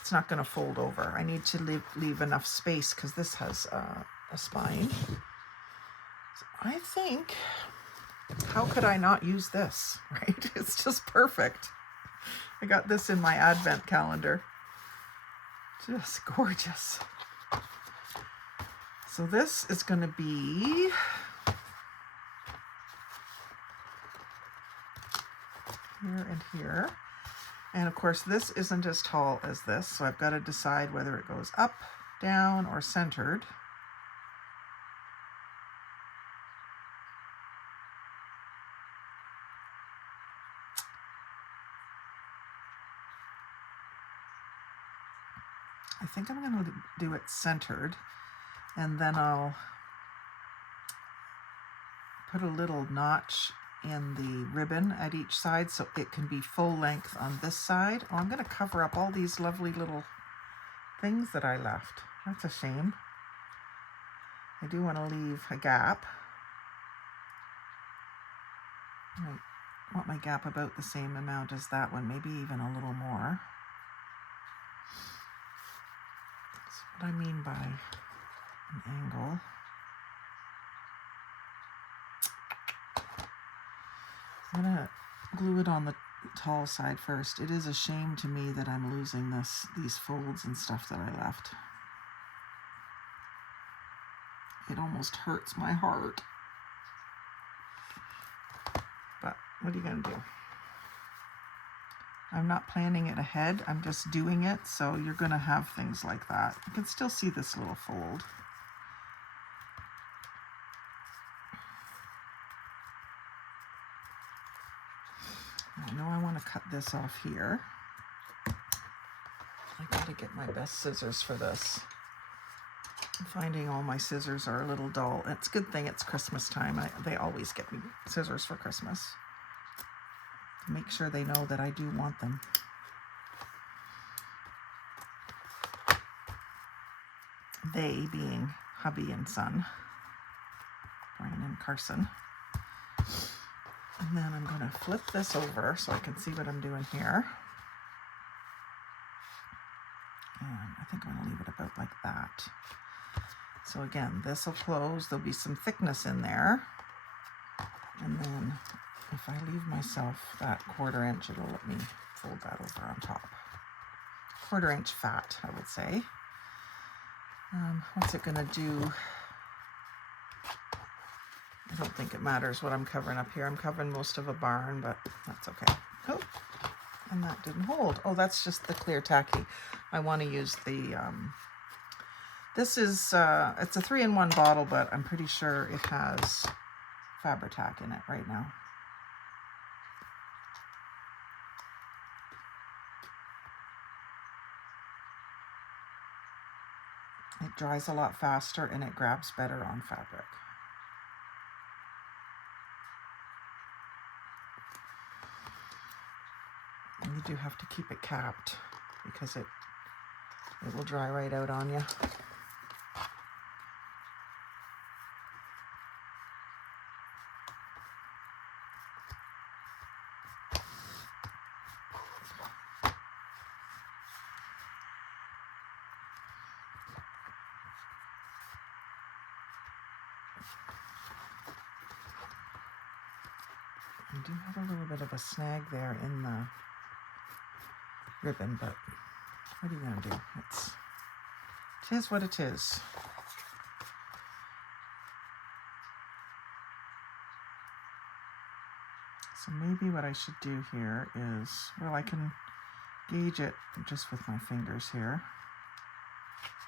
it's not going to fold over. I need to leave enough space because this has a spine. So I think, how could I not use this, right? It's just perfect. I got this in my advent calendar. Just gorgeous. So this is going to be here and here. And of course this isn't as tall as this, so I've got to decide whether it goes up, down, or centered. I think I'm going to do it centered, and then I'll put a little notch in the ribbon at each side so it can be full length on this side. Oh, I'm going to cover up all these lovely little things that I left. That's a shame. I do want to leave a gap. I want my gap about the same amount as that one, maybe even a little more. That's what I mean by an angle. I'm gonna glue it on the tall side first. It is a shame to me that I'm losing these folds and stuff that I left. It almost hurts my heart. But what are you gonna do? I'm not planning it ahead, I'm just doing it, so you're gonna have things like that. You can still see this little fold. I know I want to cut this off here. I gotta get my best scissors for this. I'm finding all my scissors are a little dull. It's a good thing it's Christmas time. They always get me scissors for Christmas. To make sure they know that I do want them. They being hubby and son, Brian and Carson. And then I'm going to flip this over so I can see what I'm doing here. And I think I'm going to leave it about like that. So again, this will close. There'll be some thickness in there. And then if I leave myself that 1/4 inch, it'll let me fold that over on top. 1/4 inch fat, I would say. What's it going to do? I don't think it matters what I'm covering up here. I'm covering most of a barn, but that's okay. Oh, and that didn't hold. Oh, that's just the clear tacky. I want to use the, this is, it's a 3-in-1 bottle, but I'm pretty sure it has Fabri-Tac in it right now. It dries a lot faster and it grabs better on fabric. And you do have to keep it capped because it will dry right out on you. I do have a little bit of a snag there in the ribbon, but what are you going to do? It is what it is. So maybe what I should do here is, well, I can gauge it just with my fingers here.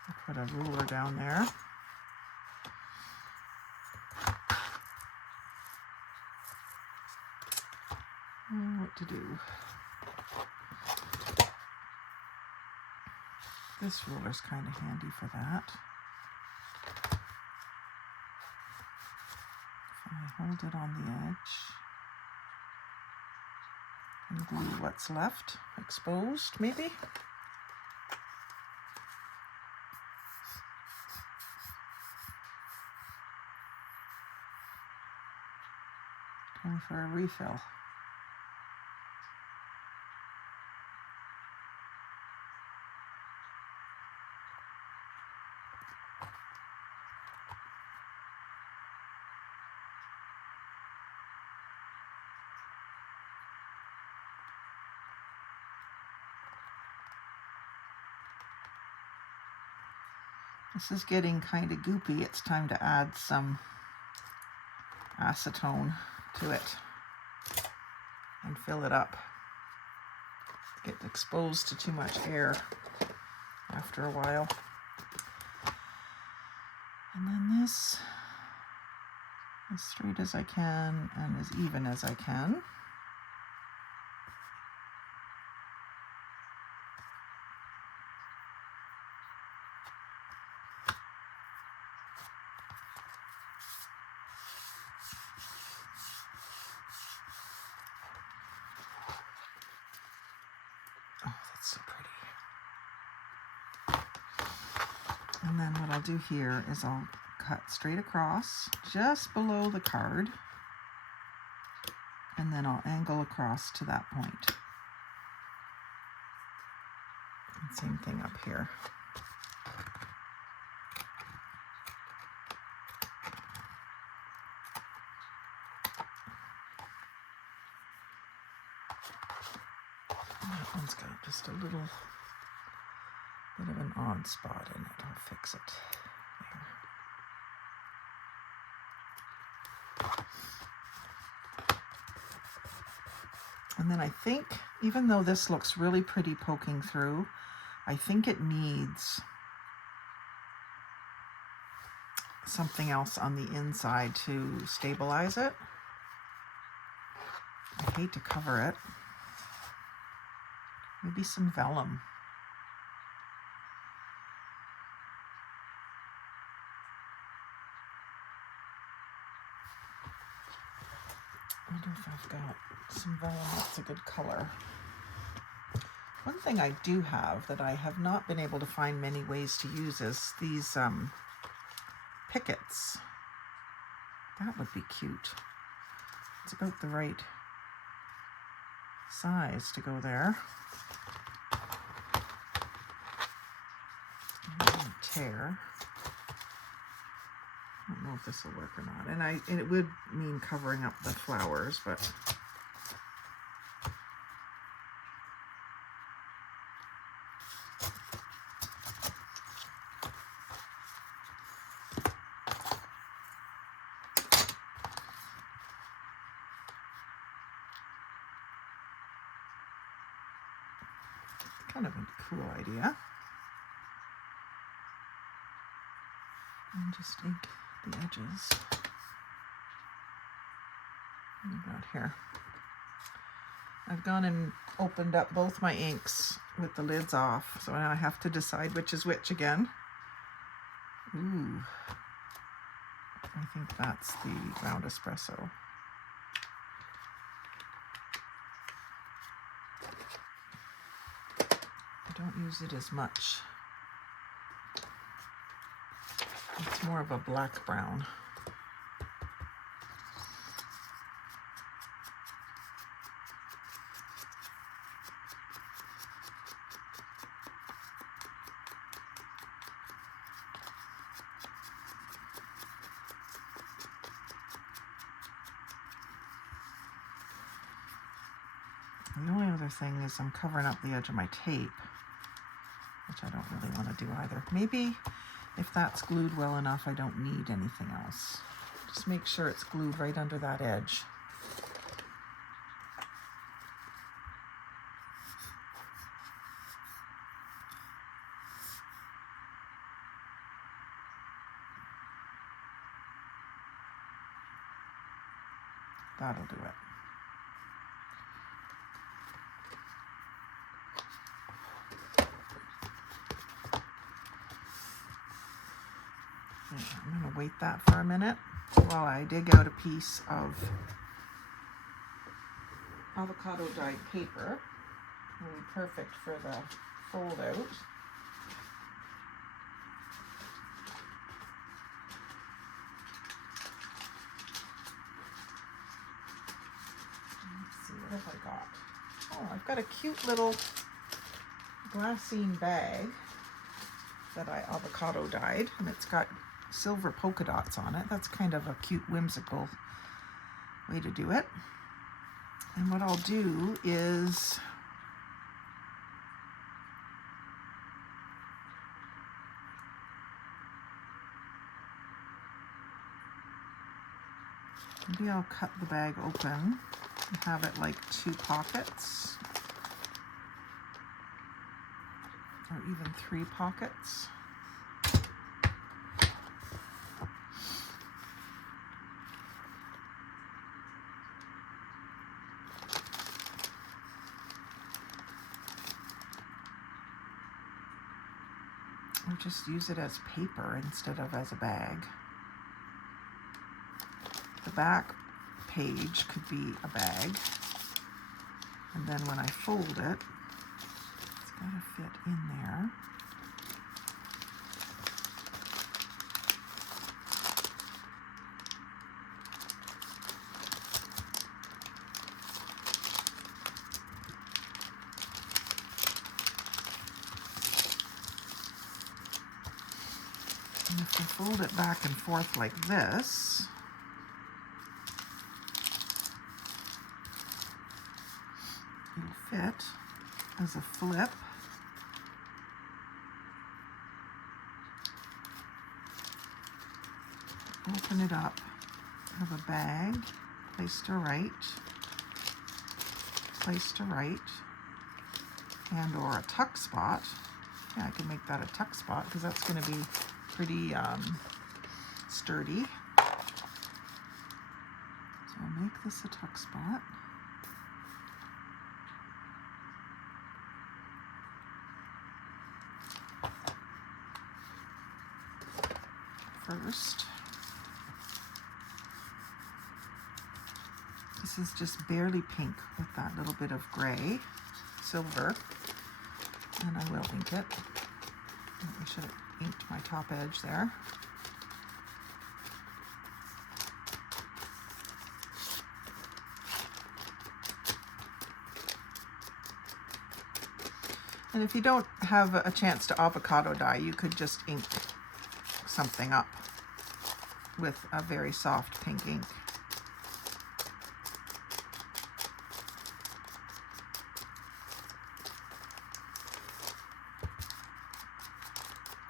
I'll put a ruler down there. What to do? This ruler's kind of handy for that. If I hold it on the edge and glue what's left exposed, maybe. Going for a refill. This is getting kind of goopy. It's time to add some acetone to it and fill it up. It gets exposed to too much air after a while. And then this, as straight as I can and as even as I can. And then what I'll do here is I'll cut straight across just below the card, and then I'll angle across to that point. And same thing up here. That one's got just a little bit of an odd spot in it. I'll fix it there. And then I think, even though this looks really pretty poking through, I think it needs something else on the inside to stabilize it. I hate to cover it. Maybe some vellum. I wonder if I've got some vellum that's a good color. One thing I do have that I have not been able to find many ways to use is these pickets. That would be cute. It's about the right size to go there. Tear. I don't know if this will work or not. And it would mean covering up the flowers, but kind of a cool idea. And just ink the edges. What we got here? I've gone and opened up both my inks with the lids off, so now I have to decide which is which again. Ooh, I think that's the ground espresso. I don't use it as much. It's more of a black brown. The only other thing is I'm covering up the edge of my tape, which I don't really want to do either. Maybe if that's glued well enough, I don't need anything else. Just make sure it's glued right under that edge. That'll do it. I'm going to wait that for a minute while I dig out a piece of avocado dyed paper. Really perfect for the fold out. Let's see, what have I got? Oh, I've got a cute little glassine bag that I avocado dyed, and it's got silver polka dots on it. That's kind of a cute, whimsical way to do it. And what I'll do is maybe I'll cut the bag open and have it like 2 pockets, or even 3 pockets. Or just use it as paper instead of as a bag. The back page could be a bag, and then when I fold it, it's got to fit in there. And if I fold it back and forth like this, it'll fit as a flip. Open it up, have a bag, place to right, and or a tuck spot. Yeah, I can make that a tuck spot because that's going to be pretty sturdy. So I'll make this a tuck spot. First, this is just barely pink with that little bit of gray, silver, and I will ink it. I should have inked my top edge there. And if you don't have a chance to avocado dye, you could just ink something up with a very soft pink ink.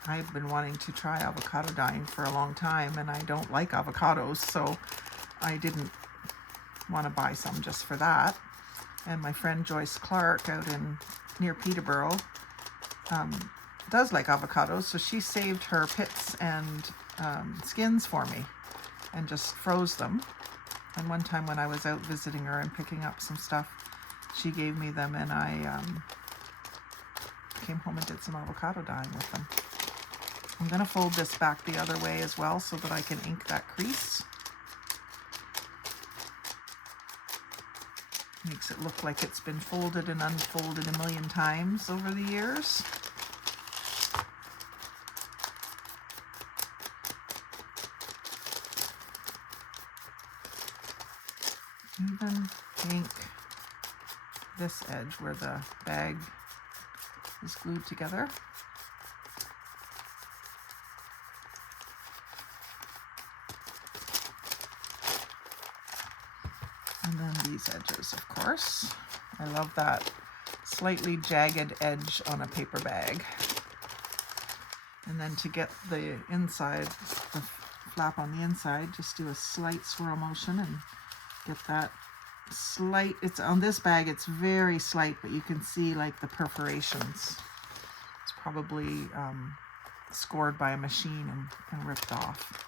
I've been wanting to try avocado dyeing for a long time, and I don't like avocados, so I didn't want to buy some just for that. And my friend Joyce Clark out near Peterborough does like avocados, so she saved her pits and skins for me and just froze them. And one time when I was out visiting her and picking up some stuff, she gave me them, and I came home and did some avocado dyeing with them. I'm going to fold this back the other way as well so that I can ink that crease. Makes it look like it's been folded and unfolded a million times over the years. Even ink this edge where the bag is glued together. And then these edges, of course. I love that slightly jagged edge on a paper bag. And then to get the inside, the flap on the inside, just do a slight swirl motion and get that slight, it's on this bag, it's very slight, but you can see like the perforations. It's probably scored by a machine and ripped off.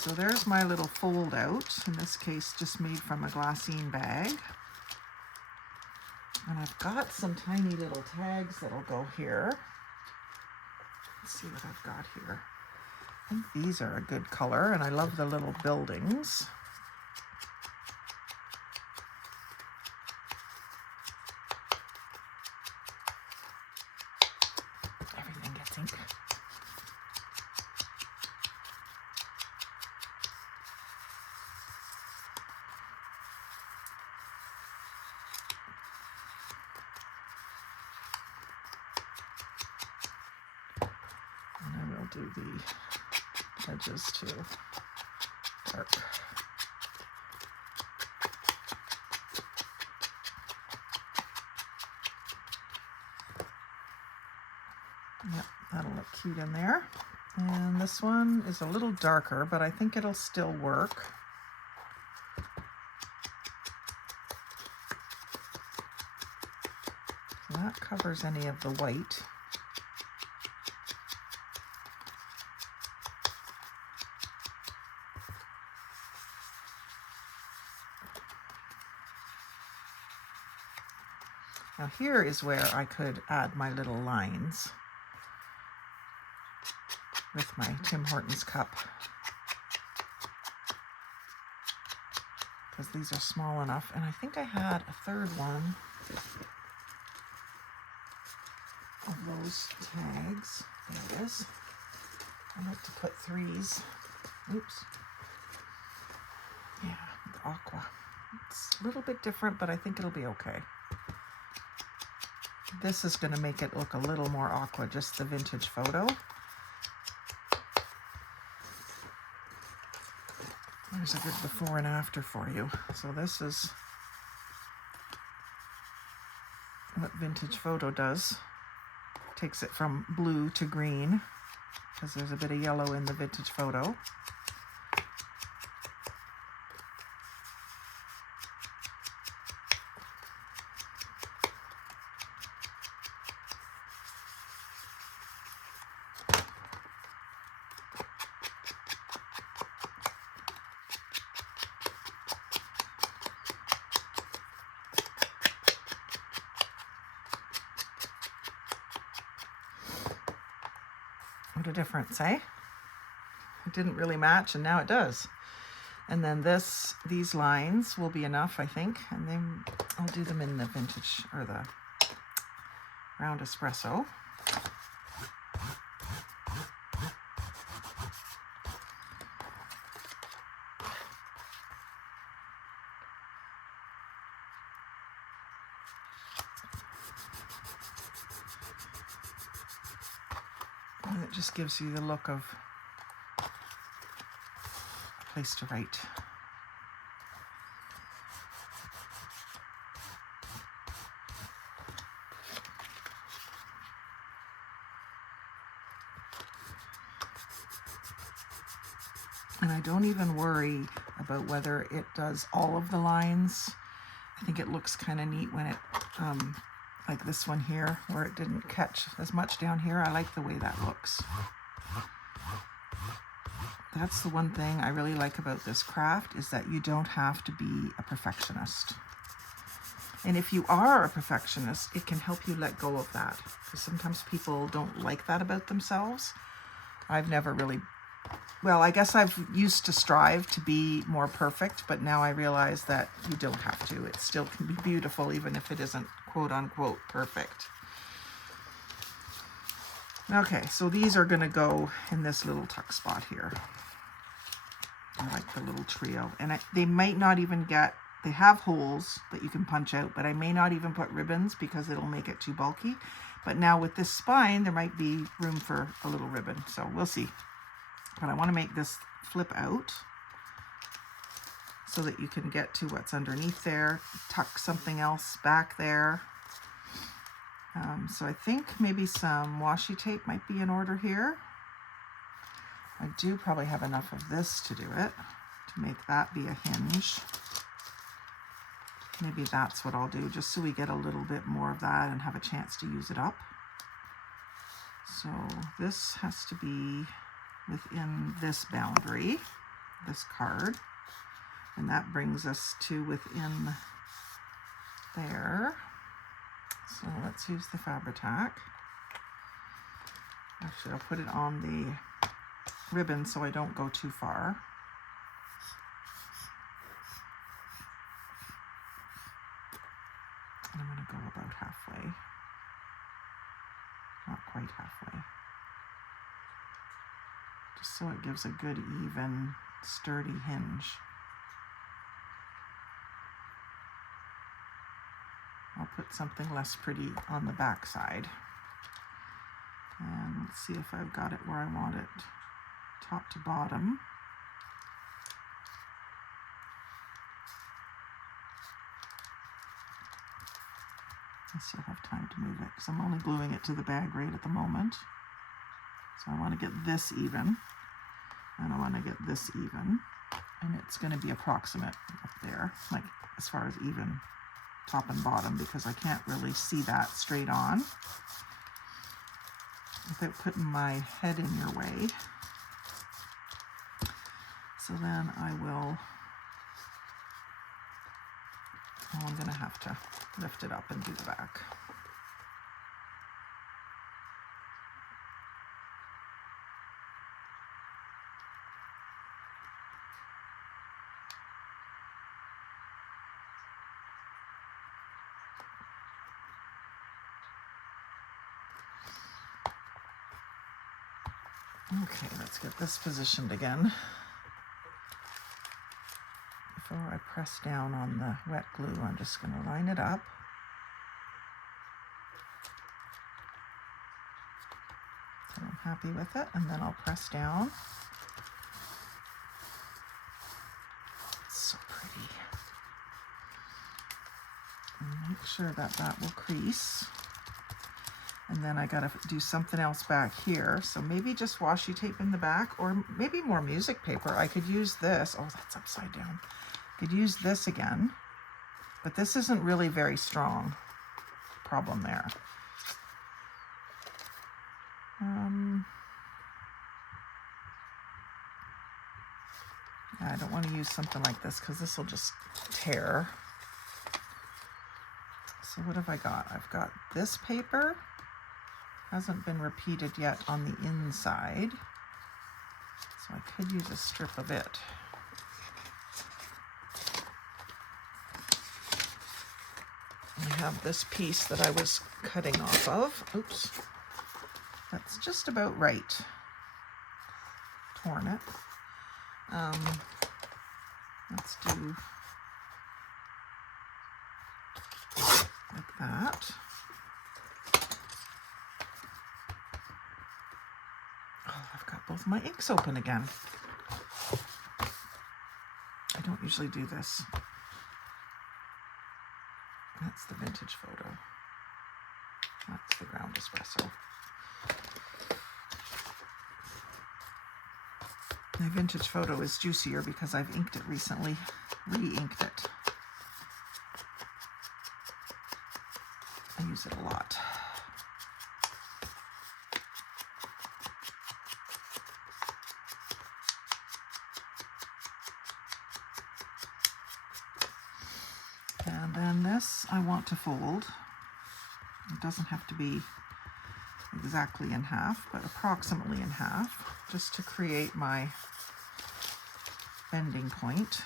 So there's my little fold out, in this case just made from a glassine bag. And I've got some tiny little tags that'll go here. Let's see what I've got here. I think these are a good color, and I love the little buildings. Everything gets ink. Do the edges too dark. Yep, that'll look cute in there. And this one is a little darker, but I think it'll still work. So that covers any of the white. Now here is where I could add my little lines with my Tim Hortons cup, because these are small enough, and I think I had a third one of those tags. There it is. I like to put 3s. Oops. Yeah, with aqua. It's a little bit different, but I think it'll be okay. This is going to make it look a little more aqua, just the vintage photo. There's a good before and after for you. So this is what vintage photo does. Takes it from blue to green, because there's a bit of yellow in the vintage photo. What a difference, eh? It didn't really match, and now it does. And then these lines will be enough, I think, and then I'll do them in the vintage, or the round espresso. And it just gives you the look of a place to write. And I don't even worry about whether it does all of the lines. I think it looks kind of neat when it, like this one here, where it didn't catch as much down here. I like the way that looks. That's the one thing I really like about this craft, is that you don't have to be a perfectionist. And if you are a perfectionist, it can help you let go of that, because sometimes people don't like that about themselves. I've never really, well, I guess I've used to strive to be more perfect, but now I realize that you don't have to. It still can be beautiful, even if it isn't quote unquote perfect. Okay, so these are going to go in this little tuck spot here. I like the little trio. And they might not even get, they have holes that you can punch out, but I may not even put ribbons because it'll make it too bulky. But now with this spine, there might be room for a little ribbon. So we'll see. But I want to make this flip out so that you can get to what's underneath there, tuck something else back there. So I think maybe some washi tape might be in order here. I do probably have enough of this to do it, to make that be a hinge. Maybe that's what I'll do, just so we get a little bit more of that and have a chance to use it up. So this has to be within this boundary. this card. And that brings us to within there. So let's use the Fabri-Tac. Actually, I'll put it on the ribbon so I don't go too far. I'm going to go about halfway. Not quite halfway. Just so it gives a good, even, sturdy hinge. I'll put something less pretty on the back side. And let's see if I've got it where I want it, top to bottom. I still have time to move it because I'm only gluing it to the bag right at the moment. So I want to get this even, and I want to get this even, and it's going to be approximate up there, like as far as even top and bottom, because I can't really see that straight on without putting my head in your way. So then I will, oh, I'm going to have to lift it up and do the back. Okay, let's get this positioned again. Before I press down on the wet glue, I'm just going to line it up. So I'm happy with it, and then I'll press down. It's so pretty. And make sure that that will crease. And then I gotta do something else back here. So maybe just washi tape in the back, or maybe more music paper. I could use this. Oh, that's upside down. Could use this again, but this isn't really very strong. Problem there. Yeah, I don't want to use something like this because this will just tear. So what have I got? I've got this paper. Hasn't been repeated yet on the inside, so I could use a strip of it. I have this piece that I was cutting off of. Oops, that's just about right. Torn it. Let's do like that. Oh, I've got both my inks open again. I don't usually do this. That's the vintage photo. That's the ground espresso. My vintage photo is juicier because I've inked it recently, re-inked it. I use it a lot. And then this I want to fold. It doesn't have to be exactly in half, but approximately in half, just to create my bending point.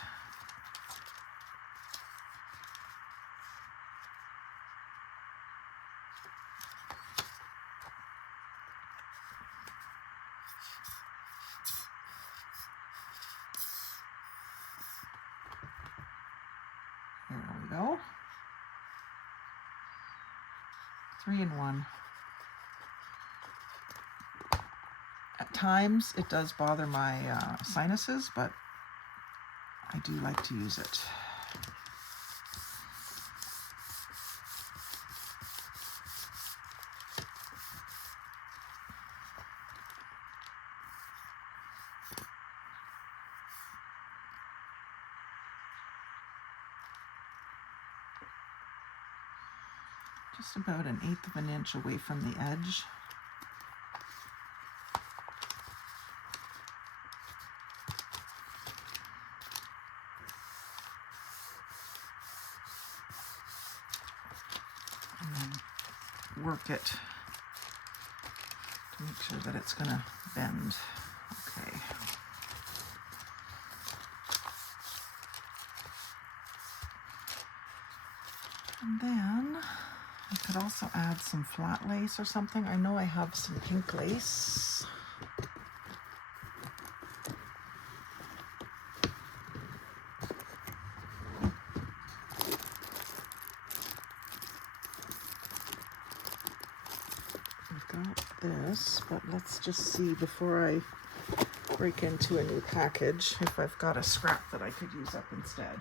There we go. 3 in 1. At times it does bother my sinuses, but I do like to use it. Just about 1/8 of an inch away from the edge. work it to make sure that it's going to bend. Okay. And then I could also add some flat lace or something. I know I have some pink lace. I've got this, but let's just see before I break into a new package if I've got a scrap that I could use up instead.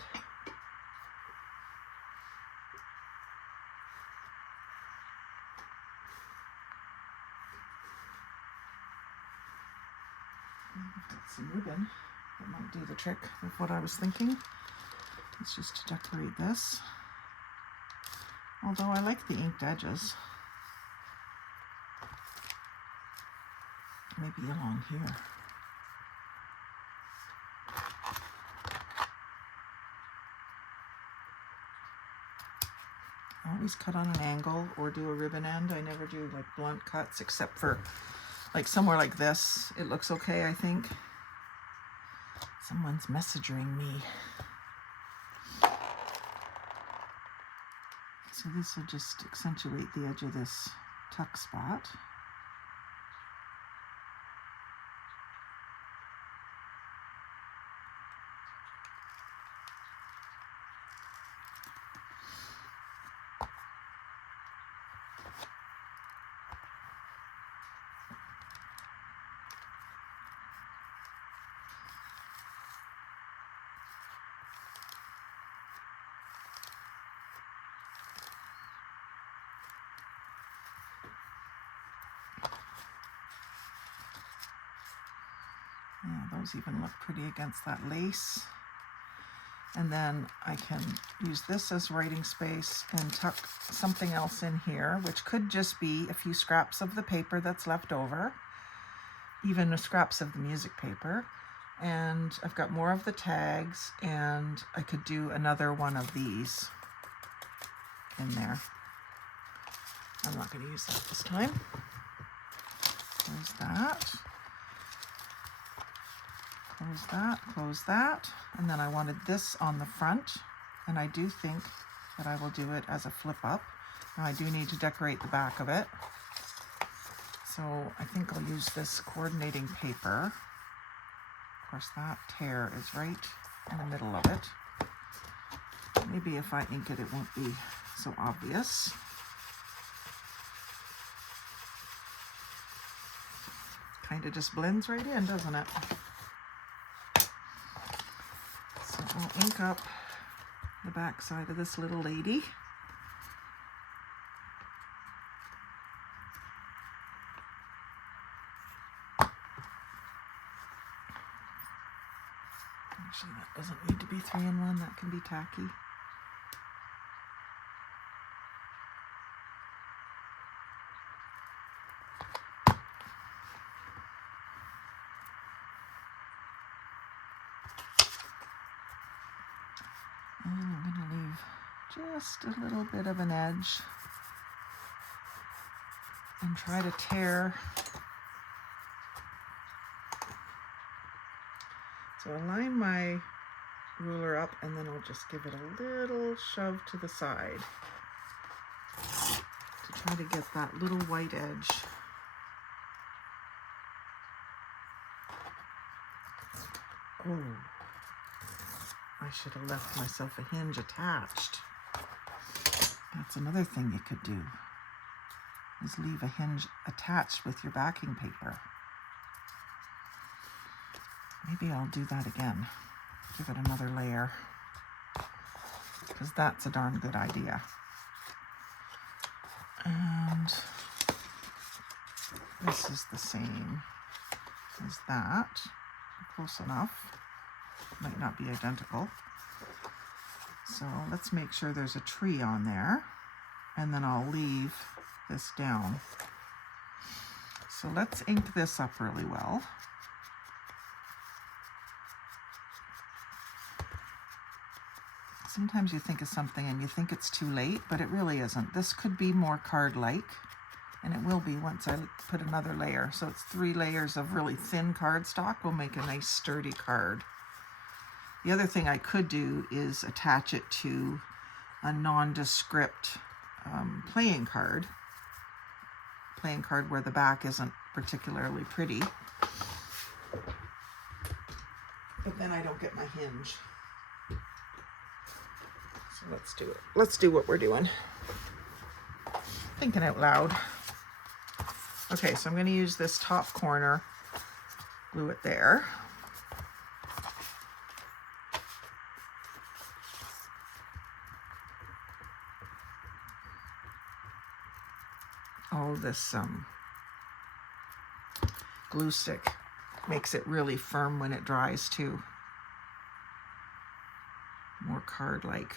I've got some ribbon that might do the trick of what I was thinking. It's just to decorate this. Although I like the inked edges. Maybe along here. I always cut on an angle or do a ribbon end. I never do like blunt cuts except for like somewhere like this. It looks okay, I think. Someone's messaging me. So this will just accentuate the edge of this tuck spot. Yeah, those even look pretty against that lace. And then I can use this as writing space and tuck something else in here, which could just be a few scraps of the paper that's left over, even the scraps of the music paper. And I've got more of the tags, and I could do another one of these in there. I'm not going to use that this time. Close that. Close that, close that, and then I wanted this on the front, and I do think that I will do it as a flip up. Now I do need to decorate the back of it, so I think I'll use this coordinating paper. Of course that tear is right in the middle of it. Maybe if I ink it, it won't be so obvious. Kind of just blends right in, doesn't it? I'll ink up the back side of this little lady. Actually, that doesn't need to be 3-in-1, that can be tacky. And I'm going to leave just a little bit of an edge and try to tear. So I'll line my ruler up, and then I'll just give it a little shove to the side to try to get that little white edge. Oh. I should have left myself a hinge attached. That's another thing you could do, is leave a hinge attached with your backing paper. Maybe I'll do that again. Give it another layer, because that's a darn good idea. And this is the same as that. Close enough. Might not be identical. So let's make sure there's a tree on there, and then I'll leave this down. So let's ink this up really well. Sometimes you think of something and you think it's too late, but it really isn't. This could be more card-like, and it will be once I put another layer. So it's 3 layers of really thin cardstock will make a nice sturdy card. The other thing I could do is attach it to a nondescript playing card where the back isn't particularly pretty. But then I don't get my hinge. So let's do it. Let's do what we're doing. Thinking out loud. Okay, so I'm going to use this top corner, glue it there. Oh, this glue stick makes it really firm when it dries too. More card-like.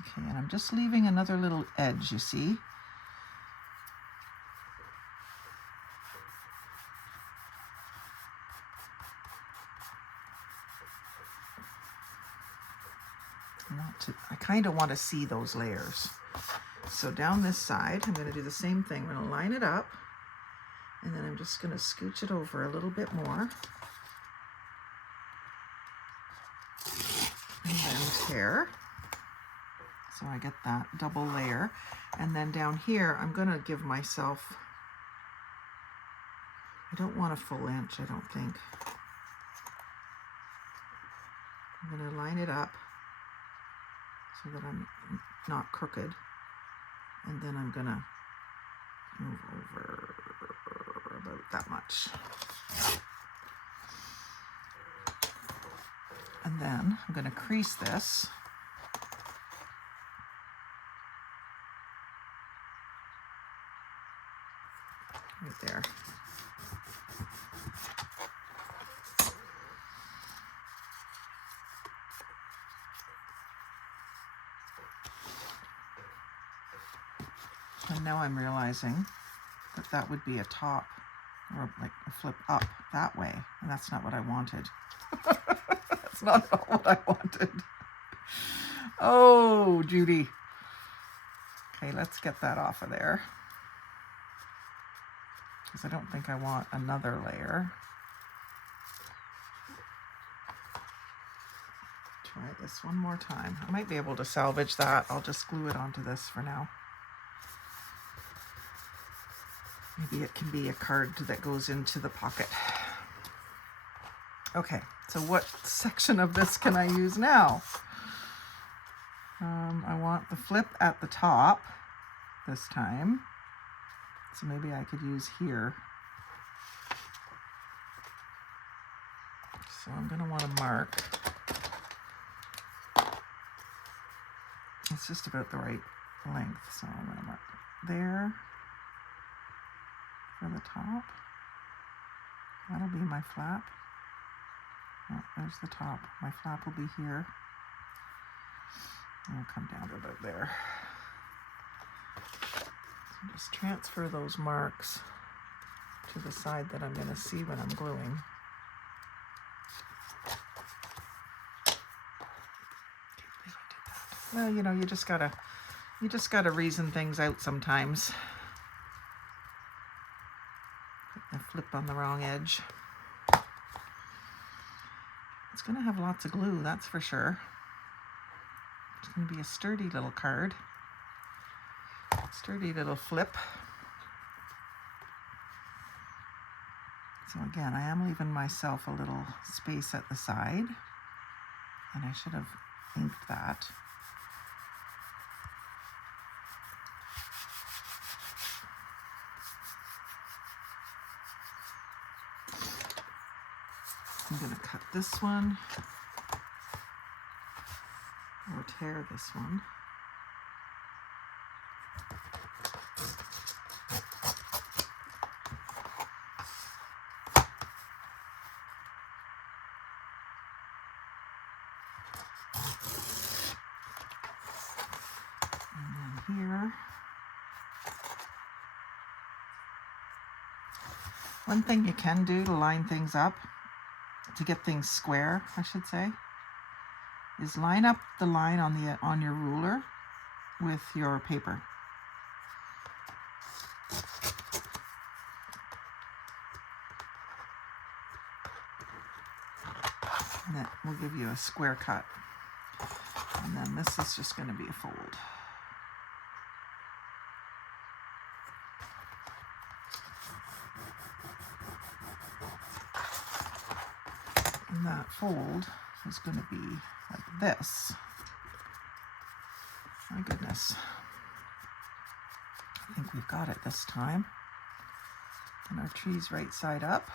Okay, and I'm just leaving another little edge, you see. I kind of want to see those layers. So down this side, I'm going to do the same thing. I'm going to line it up, and then I'm just going to scooch it over a little bit more. And then tear. So I get that double layer. And then down here, I'm going to give myself, I don't want a full inch, I don't think. I'm going to line it up so that I'm not crooked. And then I'm going to move over about that much. And then I'm going to crease this. Right there. And now I'm realizing that that would be a top, or like a flip up that way, and that's not what I wanted. That's not at all what I wanted. Oh, Judy. Okay, let's get that off of there, because I don't think I want another layer. Try this one more time. I might be able to salvage that. I'll just glue it onto this for now. Maybe it can be a card that goes into the pocket. Okay, so what section of this can I use now? I want the flip at the top this time. So maybe I could use here. So I'm going to want to mark. It's just about the right length, so I'm going to mark there. For the top. That'll be my flap. Oh, there's the top. My flap will be here. And it'll come down to about there. So just transfer those marks to the side that I'm going to see when I'm gluing. Well, you know, you just gotta reason things out sometimes. I flip on the wrong edge. It's going to have lots of glue, that's for sure. It's going to be a sturdy little card. Sturdy little flip. So again, I am leaving myself a little space at the side, and I should have inked that. I'm going to cut this one, or tear this one. And then here. One thing you can do to line things up, to get things square, I should say, is line up the line on your ruler with your paper. And that will give you a square cut. And then this is just going to be a fold. And that fold is going to be like this. My goodness. I think we've got it this time. And our tree's right side up.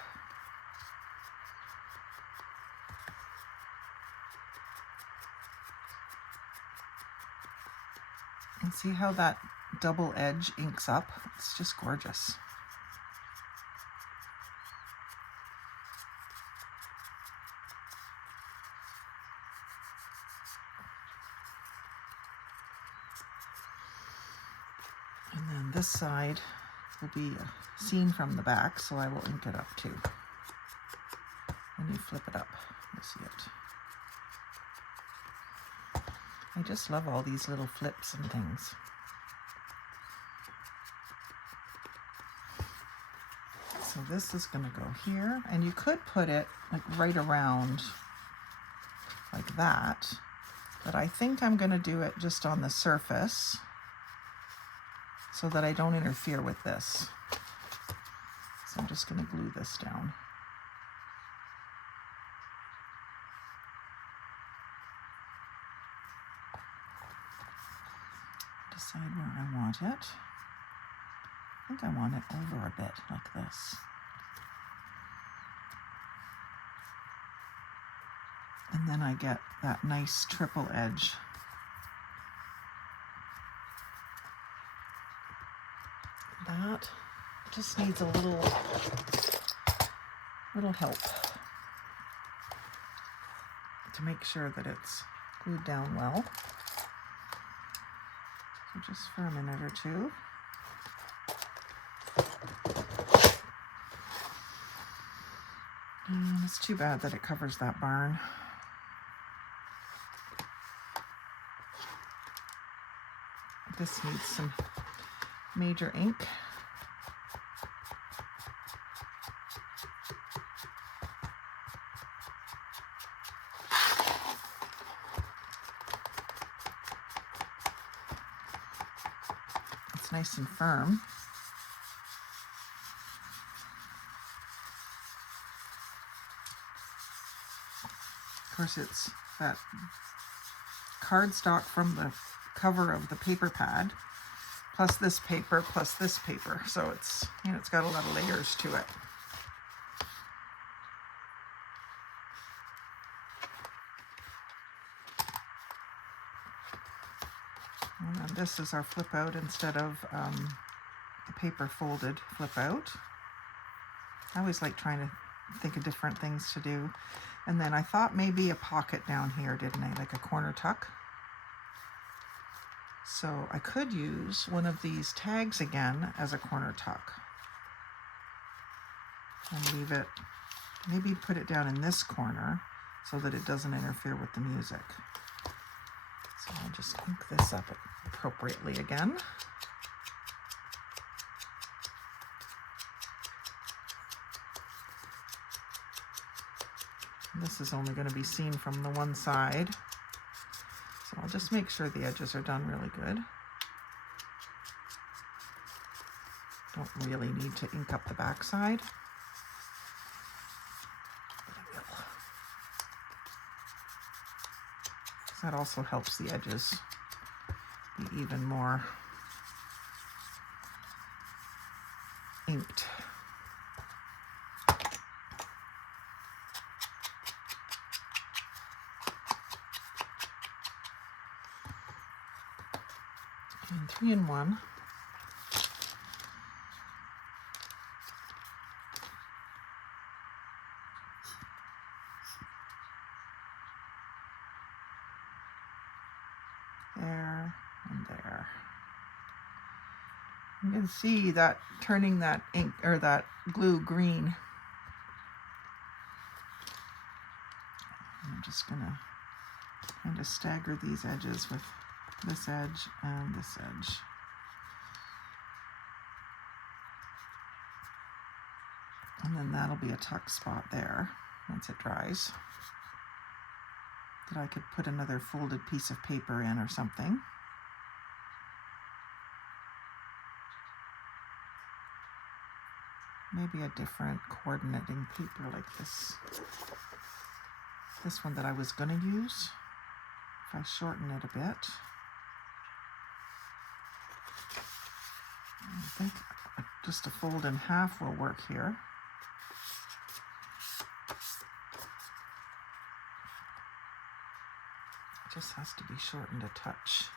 And see how that double edge inks up? It's just gorgeous. And then this side will be seen from the back, so I will ink it up too. When you flip it up, you'll see it. I just love all these little flips and things. So this is going to go here, and you could put it like right around like that, but I think I'm going to do it just on the surface so that I don't interfere with this. So I'm just going to glue this down. Decide where I want it. I think I want it over a bit like this. And then I get that nice triple edge. That just needs a little help to make sure that it's glued down well. So just for a minute or two. And it's too bad that it covers that barn. This needs some major ink. It's nice and firm. Of course, it's that cardstock from the cover of the paper pad, plus this paper, plus this paper. So it's, you know, it's got a lot of layers to it. And then this is our flip out instead of the paper folded flip out. I always like trying to think of different things to do. And then I thought maybe a pocket down here, didn't I? Like a corner tuck. So I could use one of these tags again as a corner tuck. And leave it, maybe put it down in this corner so that it doesn't interfere with the music. So I'll just ink this up appropriately again. This is only going to be seen from the one side. So I'll just make sure the edges are done really good. Don't really need to ink up the back side. That also helps the edges be even more inked. And 3-in-1. There and there. You can see that turning that ink or that glue green. I'm just gonna kind of stagger these edges with this edge and this edge. And then that'll be a tuck spot there once it dries, that I could put another folded piece of paper in or something. Maybe a different coordinating paper like this one that I was going to use. If I shorten it a bit, I think just a fold in half will work here. It just has to be shortened a touch.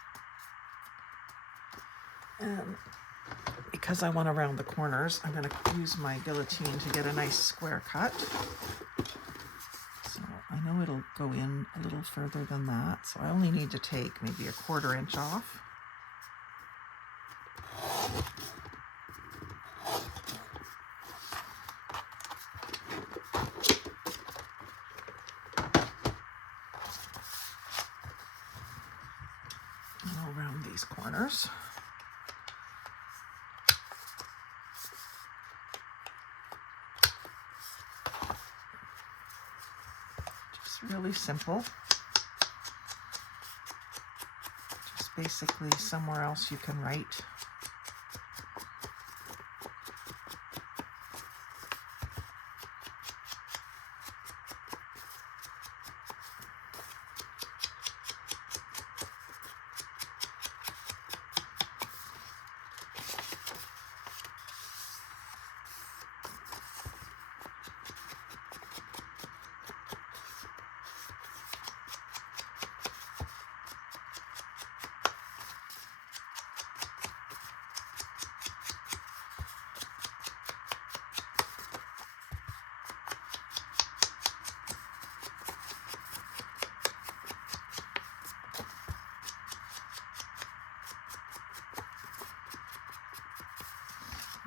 And because I want to round the corners, I'm going to use my guillotine to get a nice square cut. So I know it'll go in a little further than that, so I only need to take maybe a 1/4 inch off. And I'll round these corners. Really simple. Just basically somewhere else you can write.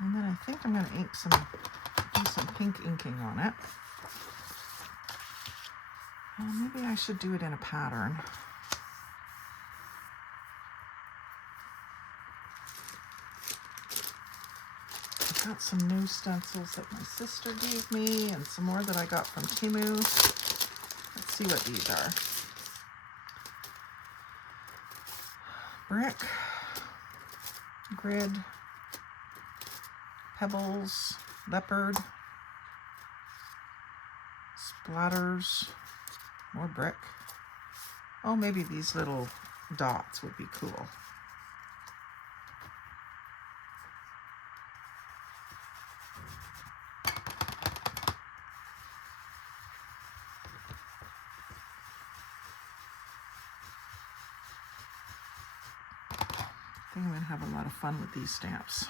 And then I think I'm going to do some pink inking on it. Maybe I should do it in a pattern. I've got some new stencils that my sister gave me and some more that I got from Timu. Let's see what these are. Brick, grid, pebbles, leopard, splatters, more brick. Oh, maybe these little dots would be cool. I think I'm going to have a lot of fun with these stamps,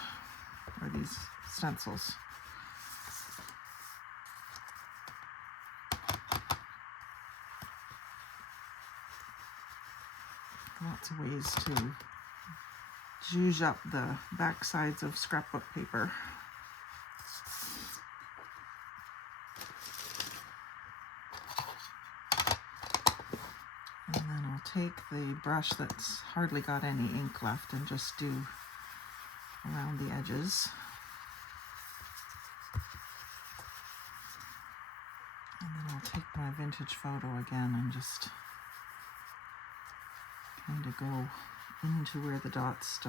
or these stencils. Lots of ways to zhuzh up the back sides of scrapbook paper. And then I'll take the brush that's hardly got any ink left and just do around the edges. And then I'll take my vintage photo again and just kind of go into where the dots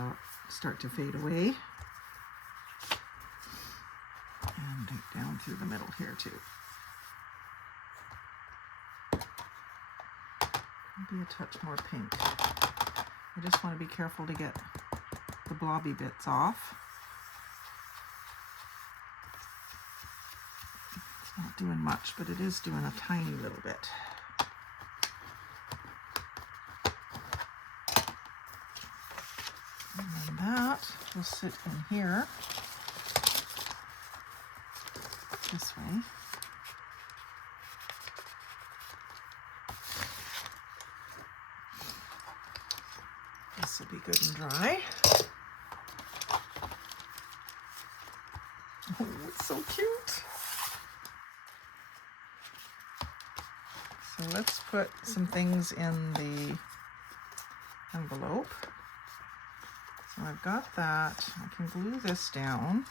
start to fade away. And down through the middle here too. Maybe a touch more pink. I just want to be careful to get the blobby bits off. It's not doing much, but it is doing a tiny little bit. And then that will sit in here this way. This will be good and dry. It's so cute. So let's put some things in the envelope. So I've got that. I can glue this down.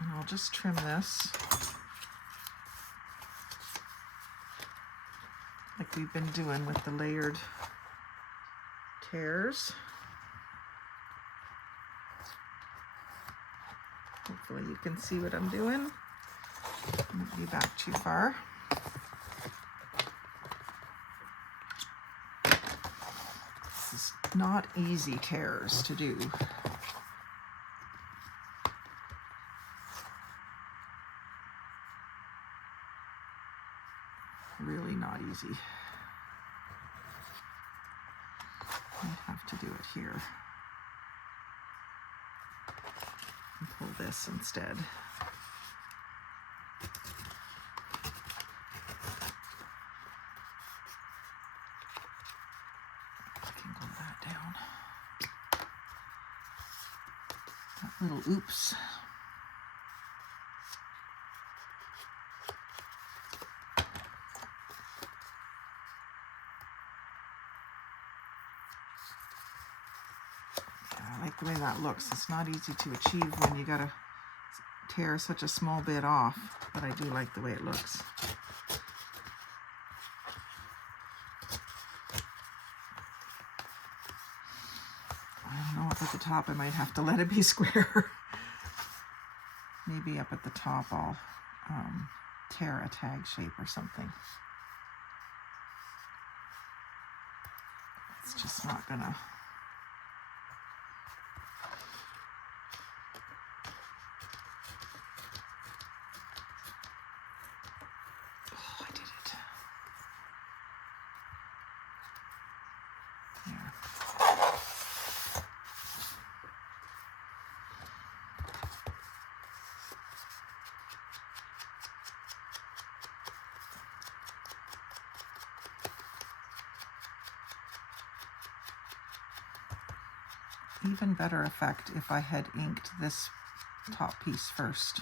And I'll just trim this like we've been doing with the layered tears. Hopefully you can see what I'm doing. Won't be back too far. This is not easy tears to do. Really not easy. Might have to do it here. And pull this instead. I can glue that down. That little oops. I like the way that looks. It's not easy to achieve when you gotta tear such a small bit off, but I do like the way it looks. I don't know if at the top I might have to let it be square. Maybe up at the top I'll tear a tag shape or something. It's just not gonna. Oh, I did it. There. Even better effect if I had inked this top piece first.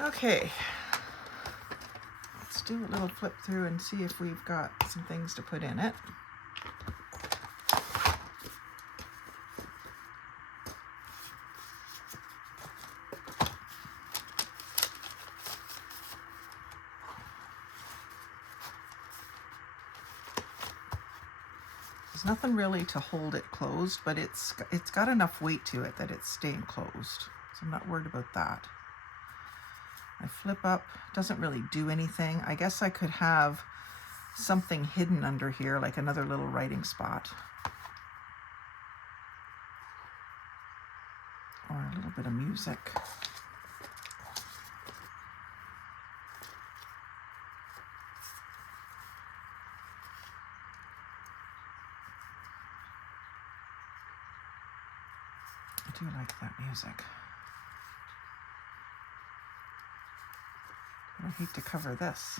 Okay, let's do a little flip through and see if we've got some things to put in it. There's nothing really to hold it closed, but it's got enough weight to it that it's staying closed. So I'm not worried about that. I flip up, doesn't really do anything. I guess I could have something hidden under here, like another little writing spot. Or a little bit of music. I do like that music. I hate to cover this.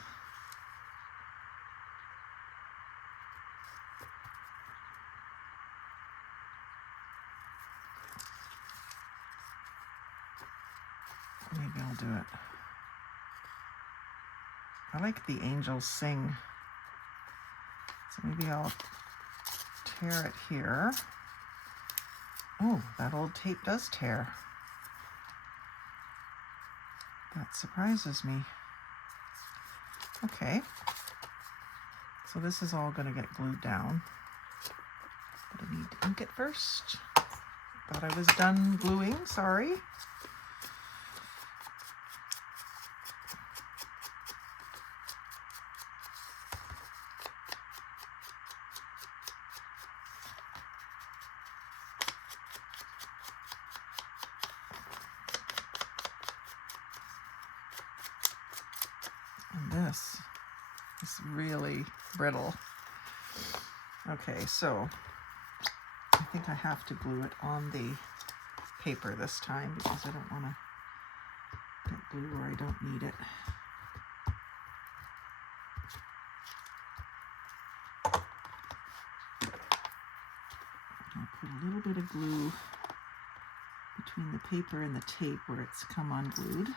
Maybe I'll do it. I like the angels sing. So maybe I'll tear it here. Oh, that old tape does tear. That surprises me. Okay, so this is all going to get glued down, but I need to ink it first. Thought I was done gluing, sorry. And this is really brittle. Okay, so I think I have to glue it on the paper this time because I don't want to get glue where I don't need it. I'll put a little bit of glue between the paper and the tape where it's come unglued.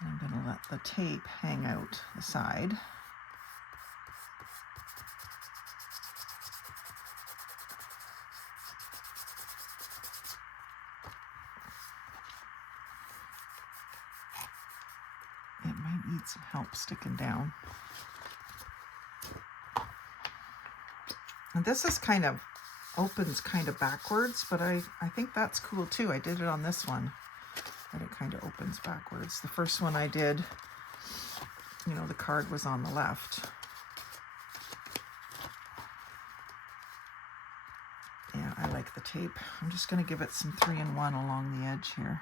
I'm going to let the tape hang out the side. It might need some help sticking down. And this is kind of opens kind of backwards, but I think that's cool too. I did it on this one, but it kind of opens backwards. The first one I did, you know, the card was on the left. Yeah, I like the tape. I'm just going to give it some 3-in-1 along the edge here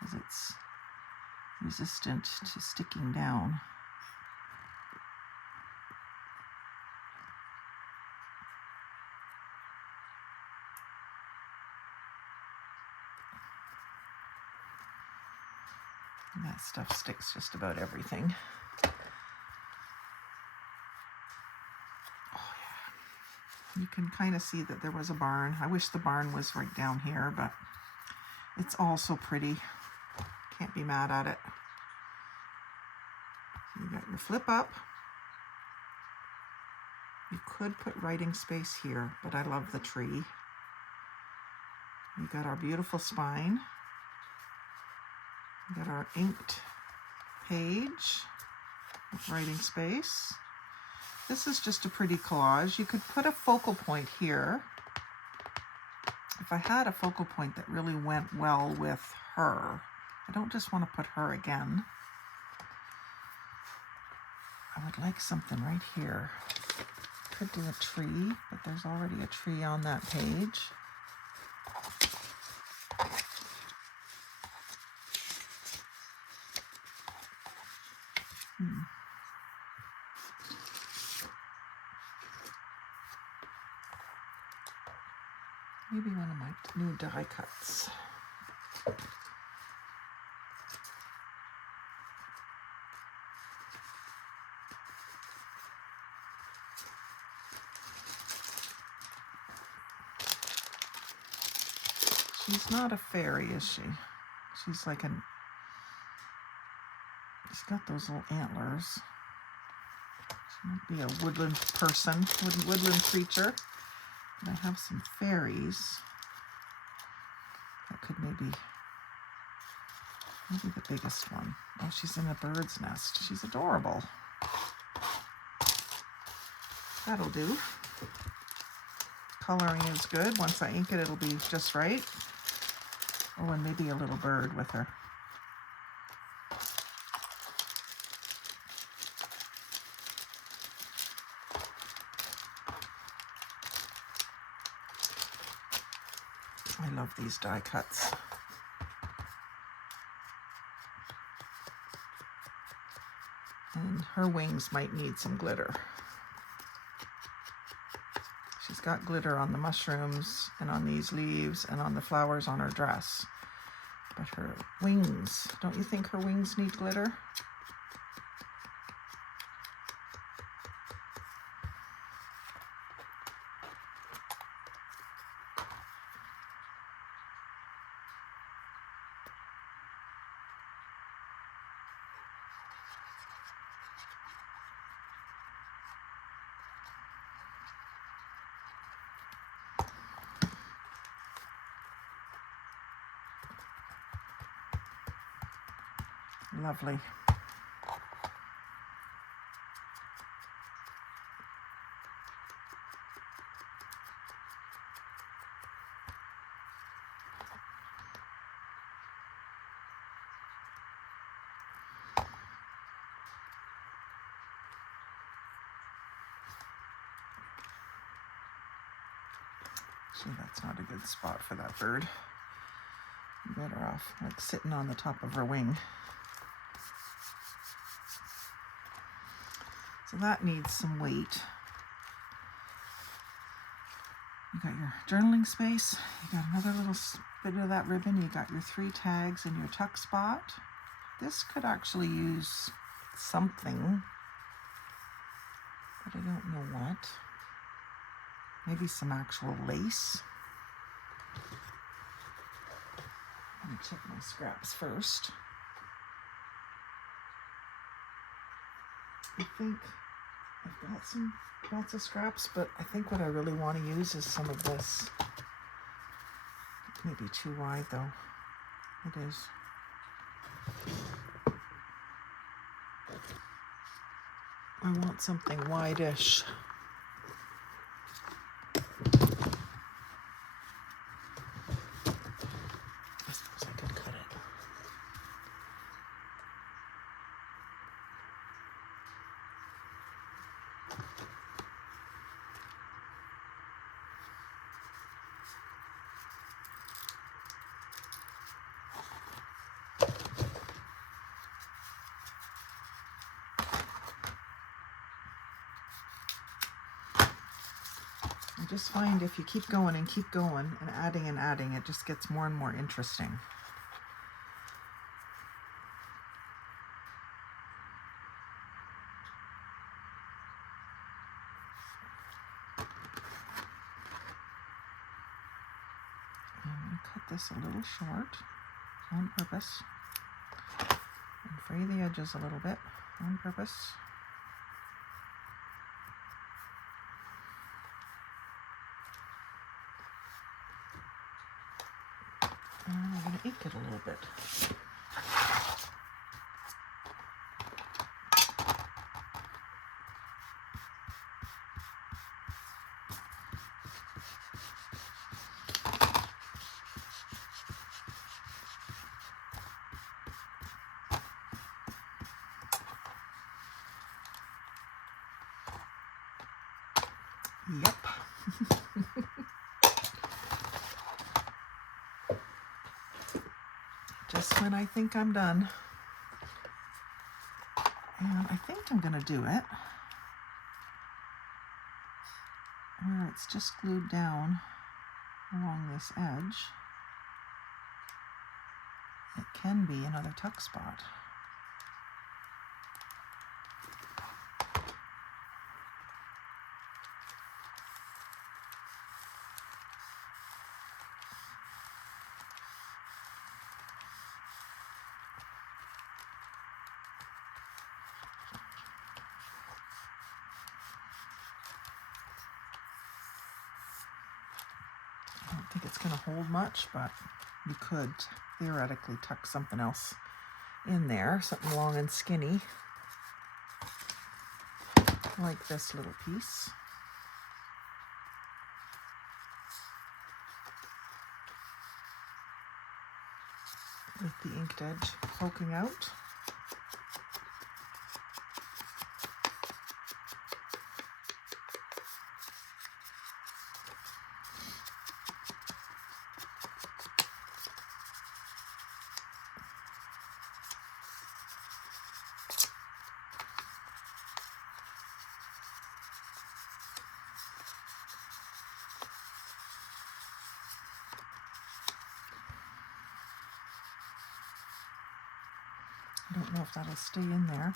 because it's resistant to sticking down. And that stuff sticks just about everything. Oh yeah. You can kind of see that there was a barn. I wish the barn was right down here, but it's all so pretty. Can't be mad at it. So you got your flip up. You could put writing space here, but I love the tree. We got our beautiful spine. We got our inked page with writing space. This is just a pretty collage. You could put a focal point here. If I had a focal point that really went well with her, I don't just want to put her again. I would like something right here. Could do a tree, but there's already a tree on that page. Maybe one of my new die cuts. She's not a fairy, is she? She's like she's got those little antlers. She might be a woodland person, woodland creature. And I have some fairies. That could maybe the biggest one. Oh, she's in a bird's nest. She's adorable. That'll do. Coloring is good. Once I ink it, it'll be just right. Oh, and maybe a little bird with her. I love these die cuts. And her wings might need some glitter. She's got glitter on the mushrooms and on these leaves and on the flowers on her dress. But her wings, don't you think her wings need glitter? Lovely. See, that's not a good spot for that bird. You're better off like sitting on the top of her wing. So that needs some weight. You got your journaling space, you got another little bit of that ribbon, you got your 3 tags and your tuck spot. This could actually use something, but I don't know what. Maybe some actual lace. Let me check my scraps first. I think I've got lots of scraps, but I think what I really want to use is some of this. Maybe too wide though. It is. I want something wide-ish. I suppose I could cut it. I just find if you keep going and adding, it just gets more and more interesting. I'm going to cut this a little short on purpose and fray the edges a little bit on purpose. And I'm going to ink it a little bit. Yep. Just when I think I'm done. And I think I'm going to do it where it's just glued down along this edge. It can be another tuck spot. I don't think it's going to hold much, but you could theoretically tuck something else in there, something long and skinny, like this little piece. With the inked edge poking out. I don't know if that'll stay in there.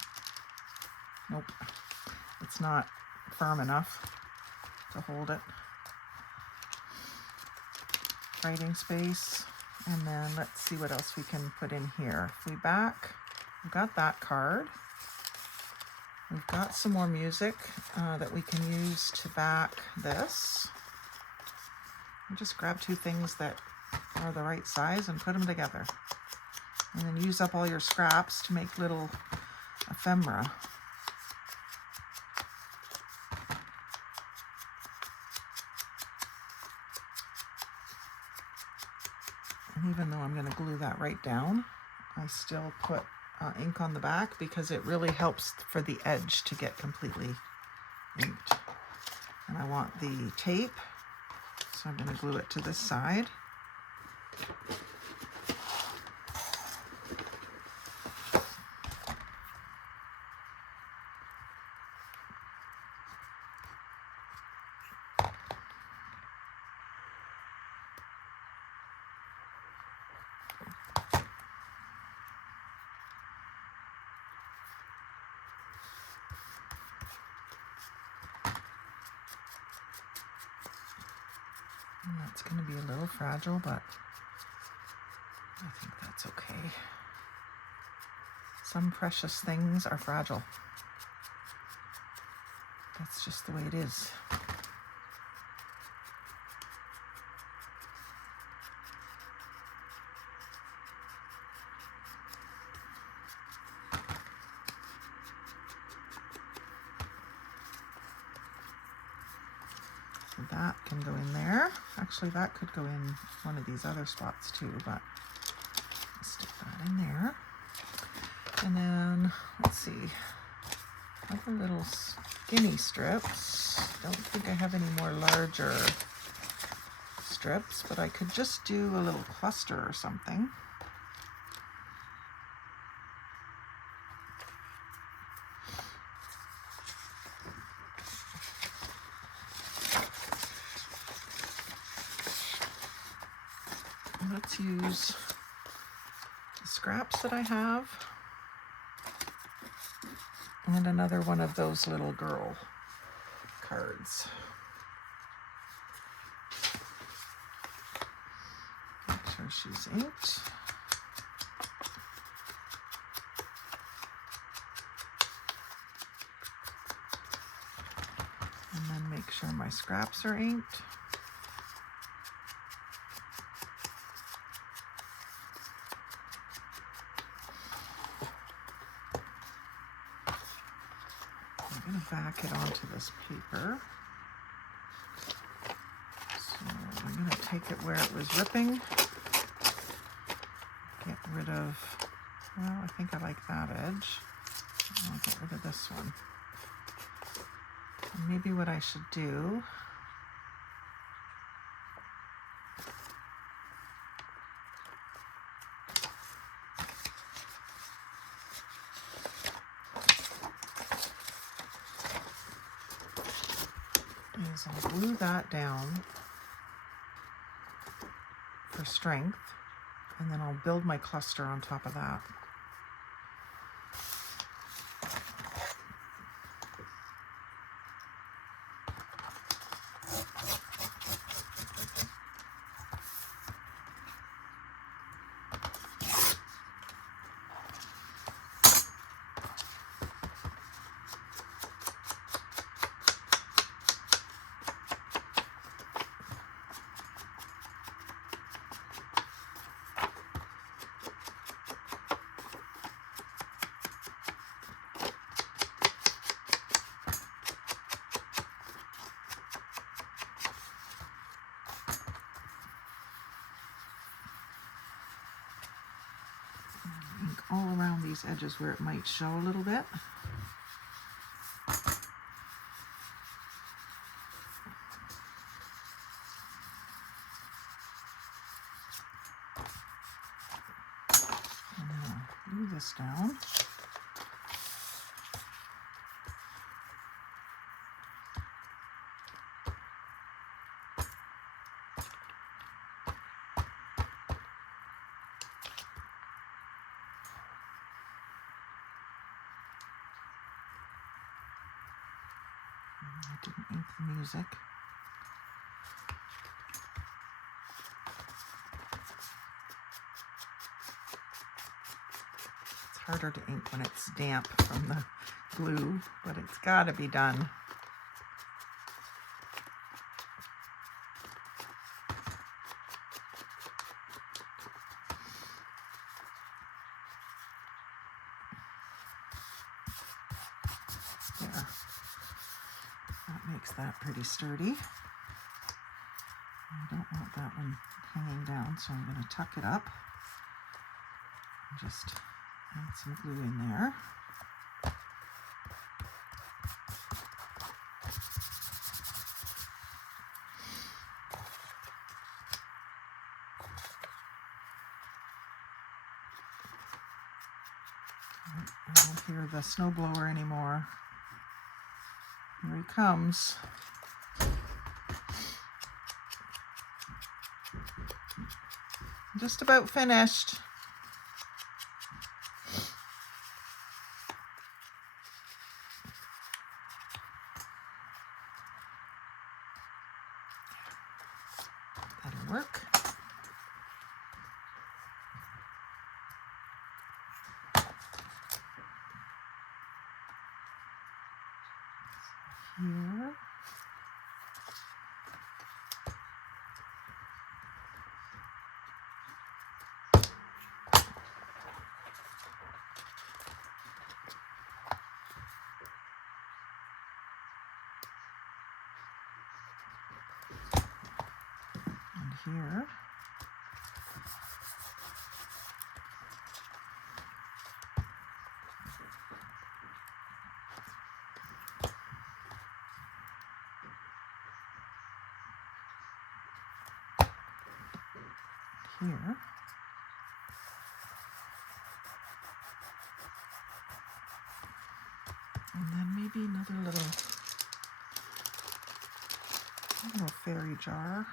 Nope, it's not firm enough to hold it. Writing space, and then let's see what else we can put in here. If we back, we've got that card. We've got some more music that we can use to back this. And just grab 2 things that are the right size and put them together. And then use up all your scraps to make little ephemera. And even though I'm going to glue that right down, I still put ink on the back because it really helps for the edge to get completely inked. And I want the tape, so I'm going to glue it to this side. And that's going to be a little fragile, but I think that's okay. Some precious things are fragile. That's just the way it is. So that can go in there. Actually, that could go in one of these other spots too, but I'll stick that in there. And then, let's see, other little skinny strips. Don't think I have any more larger strips, but I could just do a little cluster or something. Let's use the scraps that I have and another one of those little girl cards. Make sure she's inked. And then make sure my scraps are inked. I'm going to back it onto this paper. So I'm going to take it where it was ripping. Get rid of, well, I think I like that edge. I'll get rid of this one. And maybe what I should do is I'll glue that down for strength, and then I'll build my cluster on top of that. Ink all around these edges where it might show a little bit. And then I'll glue this down. I didn't ink the music. It's harder to ink when it's damp from the glue, but it's got to be done. There. That makes that pretty sturdy. I don't want that one hanging down, so I'm going to tuck it up and just add some glue in there. I don't hear the snowblower anymore. Here he comes. Just about finished. work. Here. And here. Here. And then maybe another little fairy jar.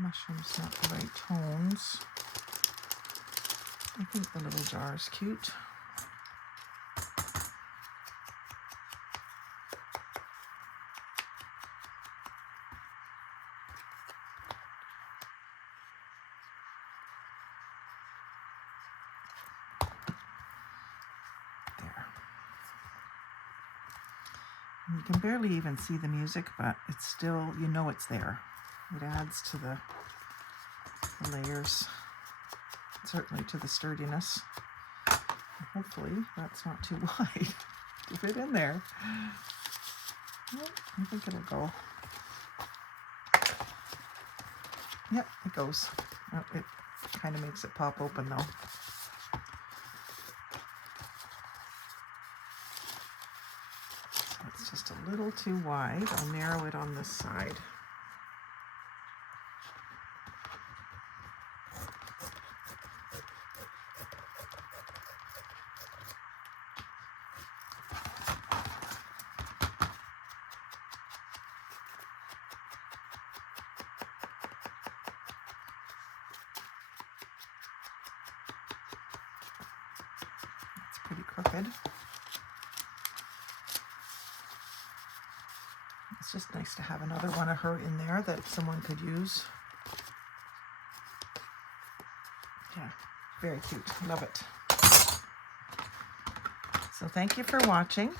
Mushroom's not the right tones. I think the little jar is cute. You can barely even see the music, but it's still, you know it's there. It adds to the layers, certainly to the sturdiness. Hopefully that's not too wide to fit in there. Yep, I think it'll go. Yep, it goes. Oh, it kind of makes it pop open though. It's just a little too wide. I'll narrow it on this side. It's pretty crooked. It's just nice to have another one of her in there that someone could use. Yeah, very cute. Love it. So thank you for watching.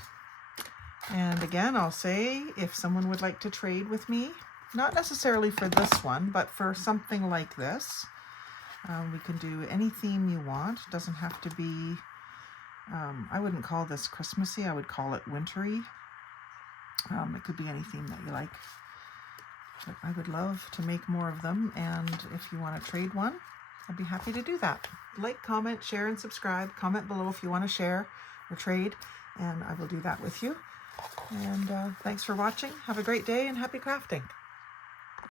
And again, I'll say if someone would like to trade with me, not necessarily for this one, but for something like this, we can do any theme you want. It doesn't have to be, I wouldn't call this Christmassy, I would call it wintry. It could be any theme that you like. But I would love to make more of them, and if you want to trade one, I'd be happy to do that. Like, comment, share, and subscribe. Comment below if you want to share or trade, and I will do that with you. And thanks for watching. Have a great day and happy crafting.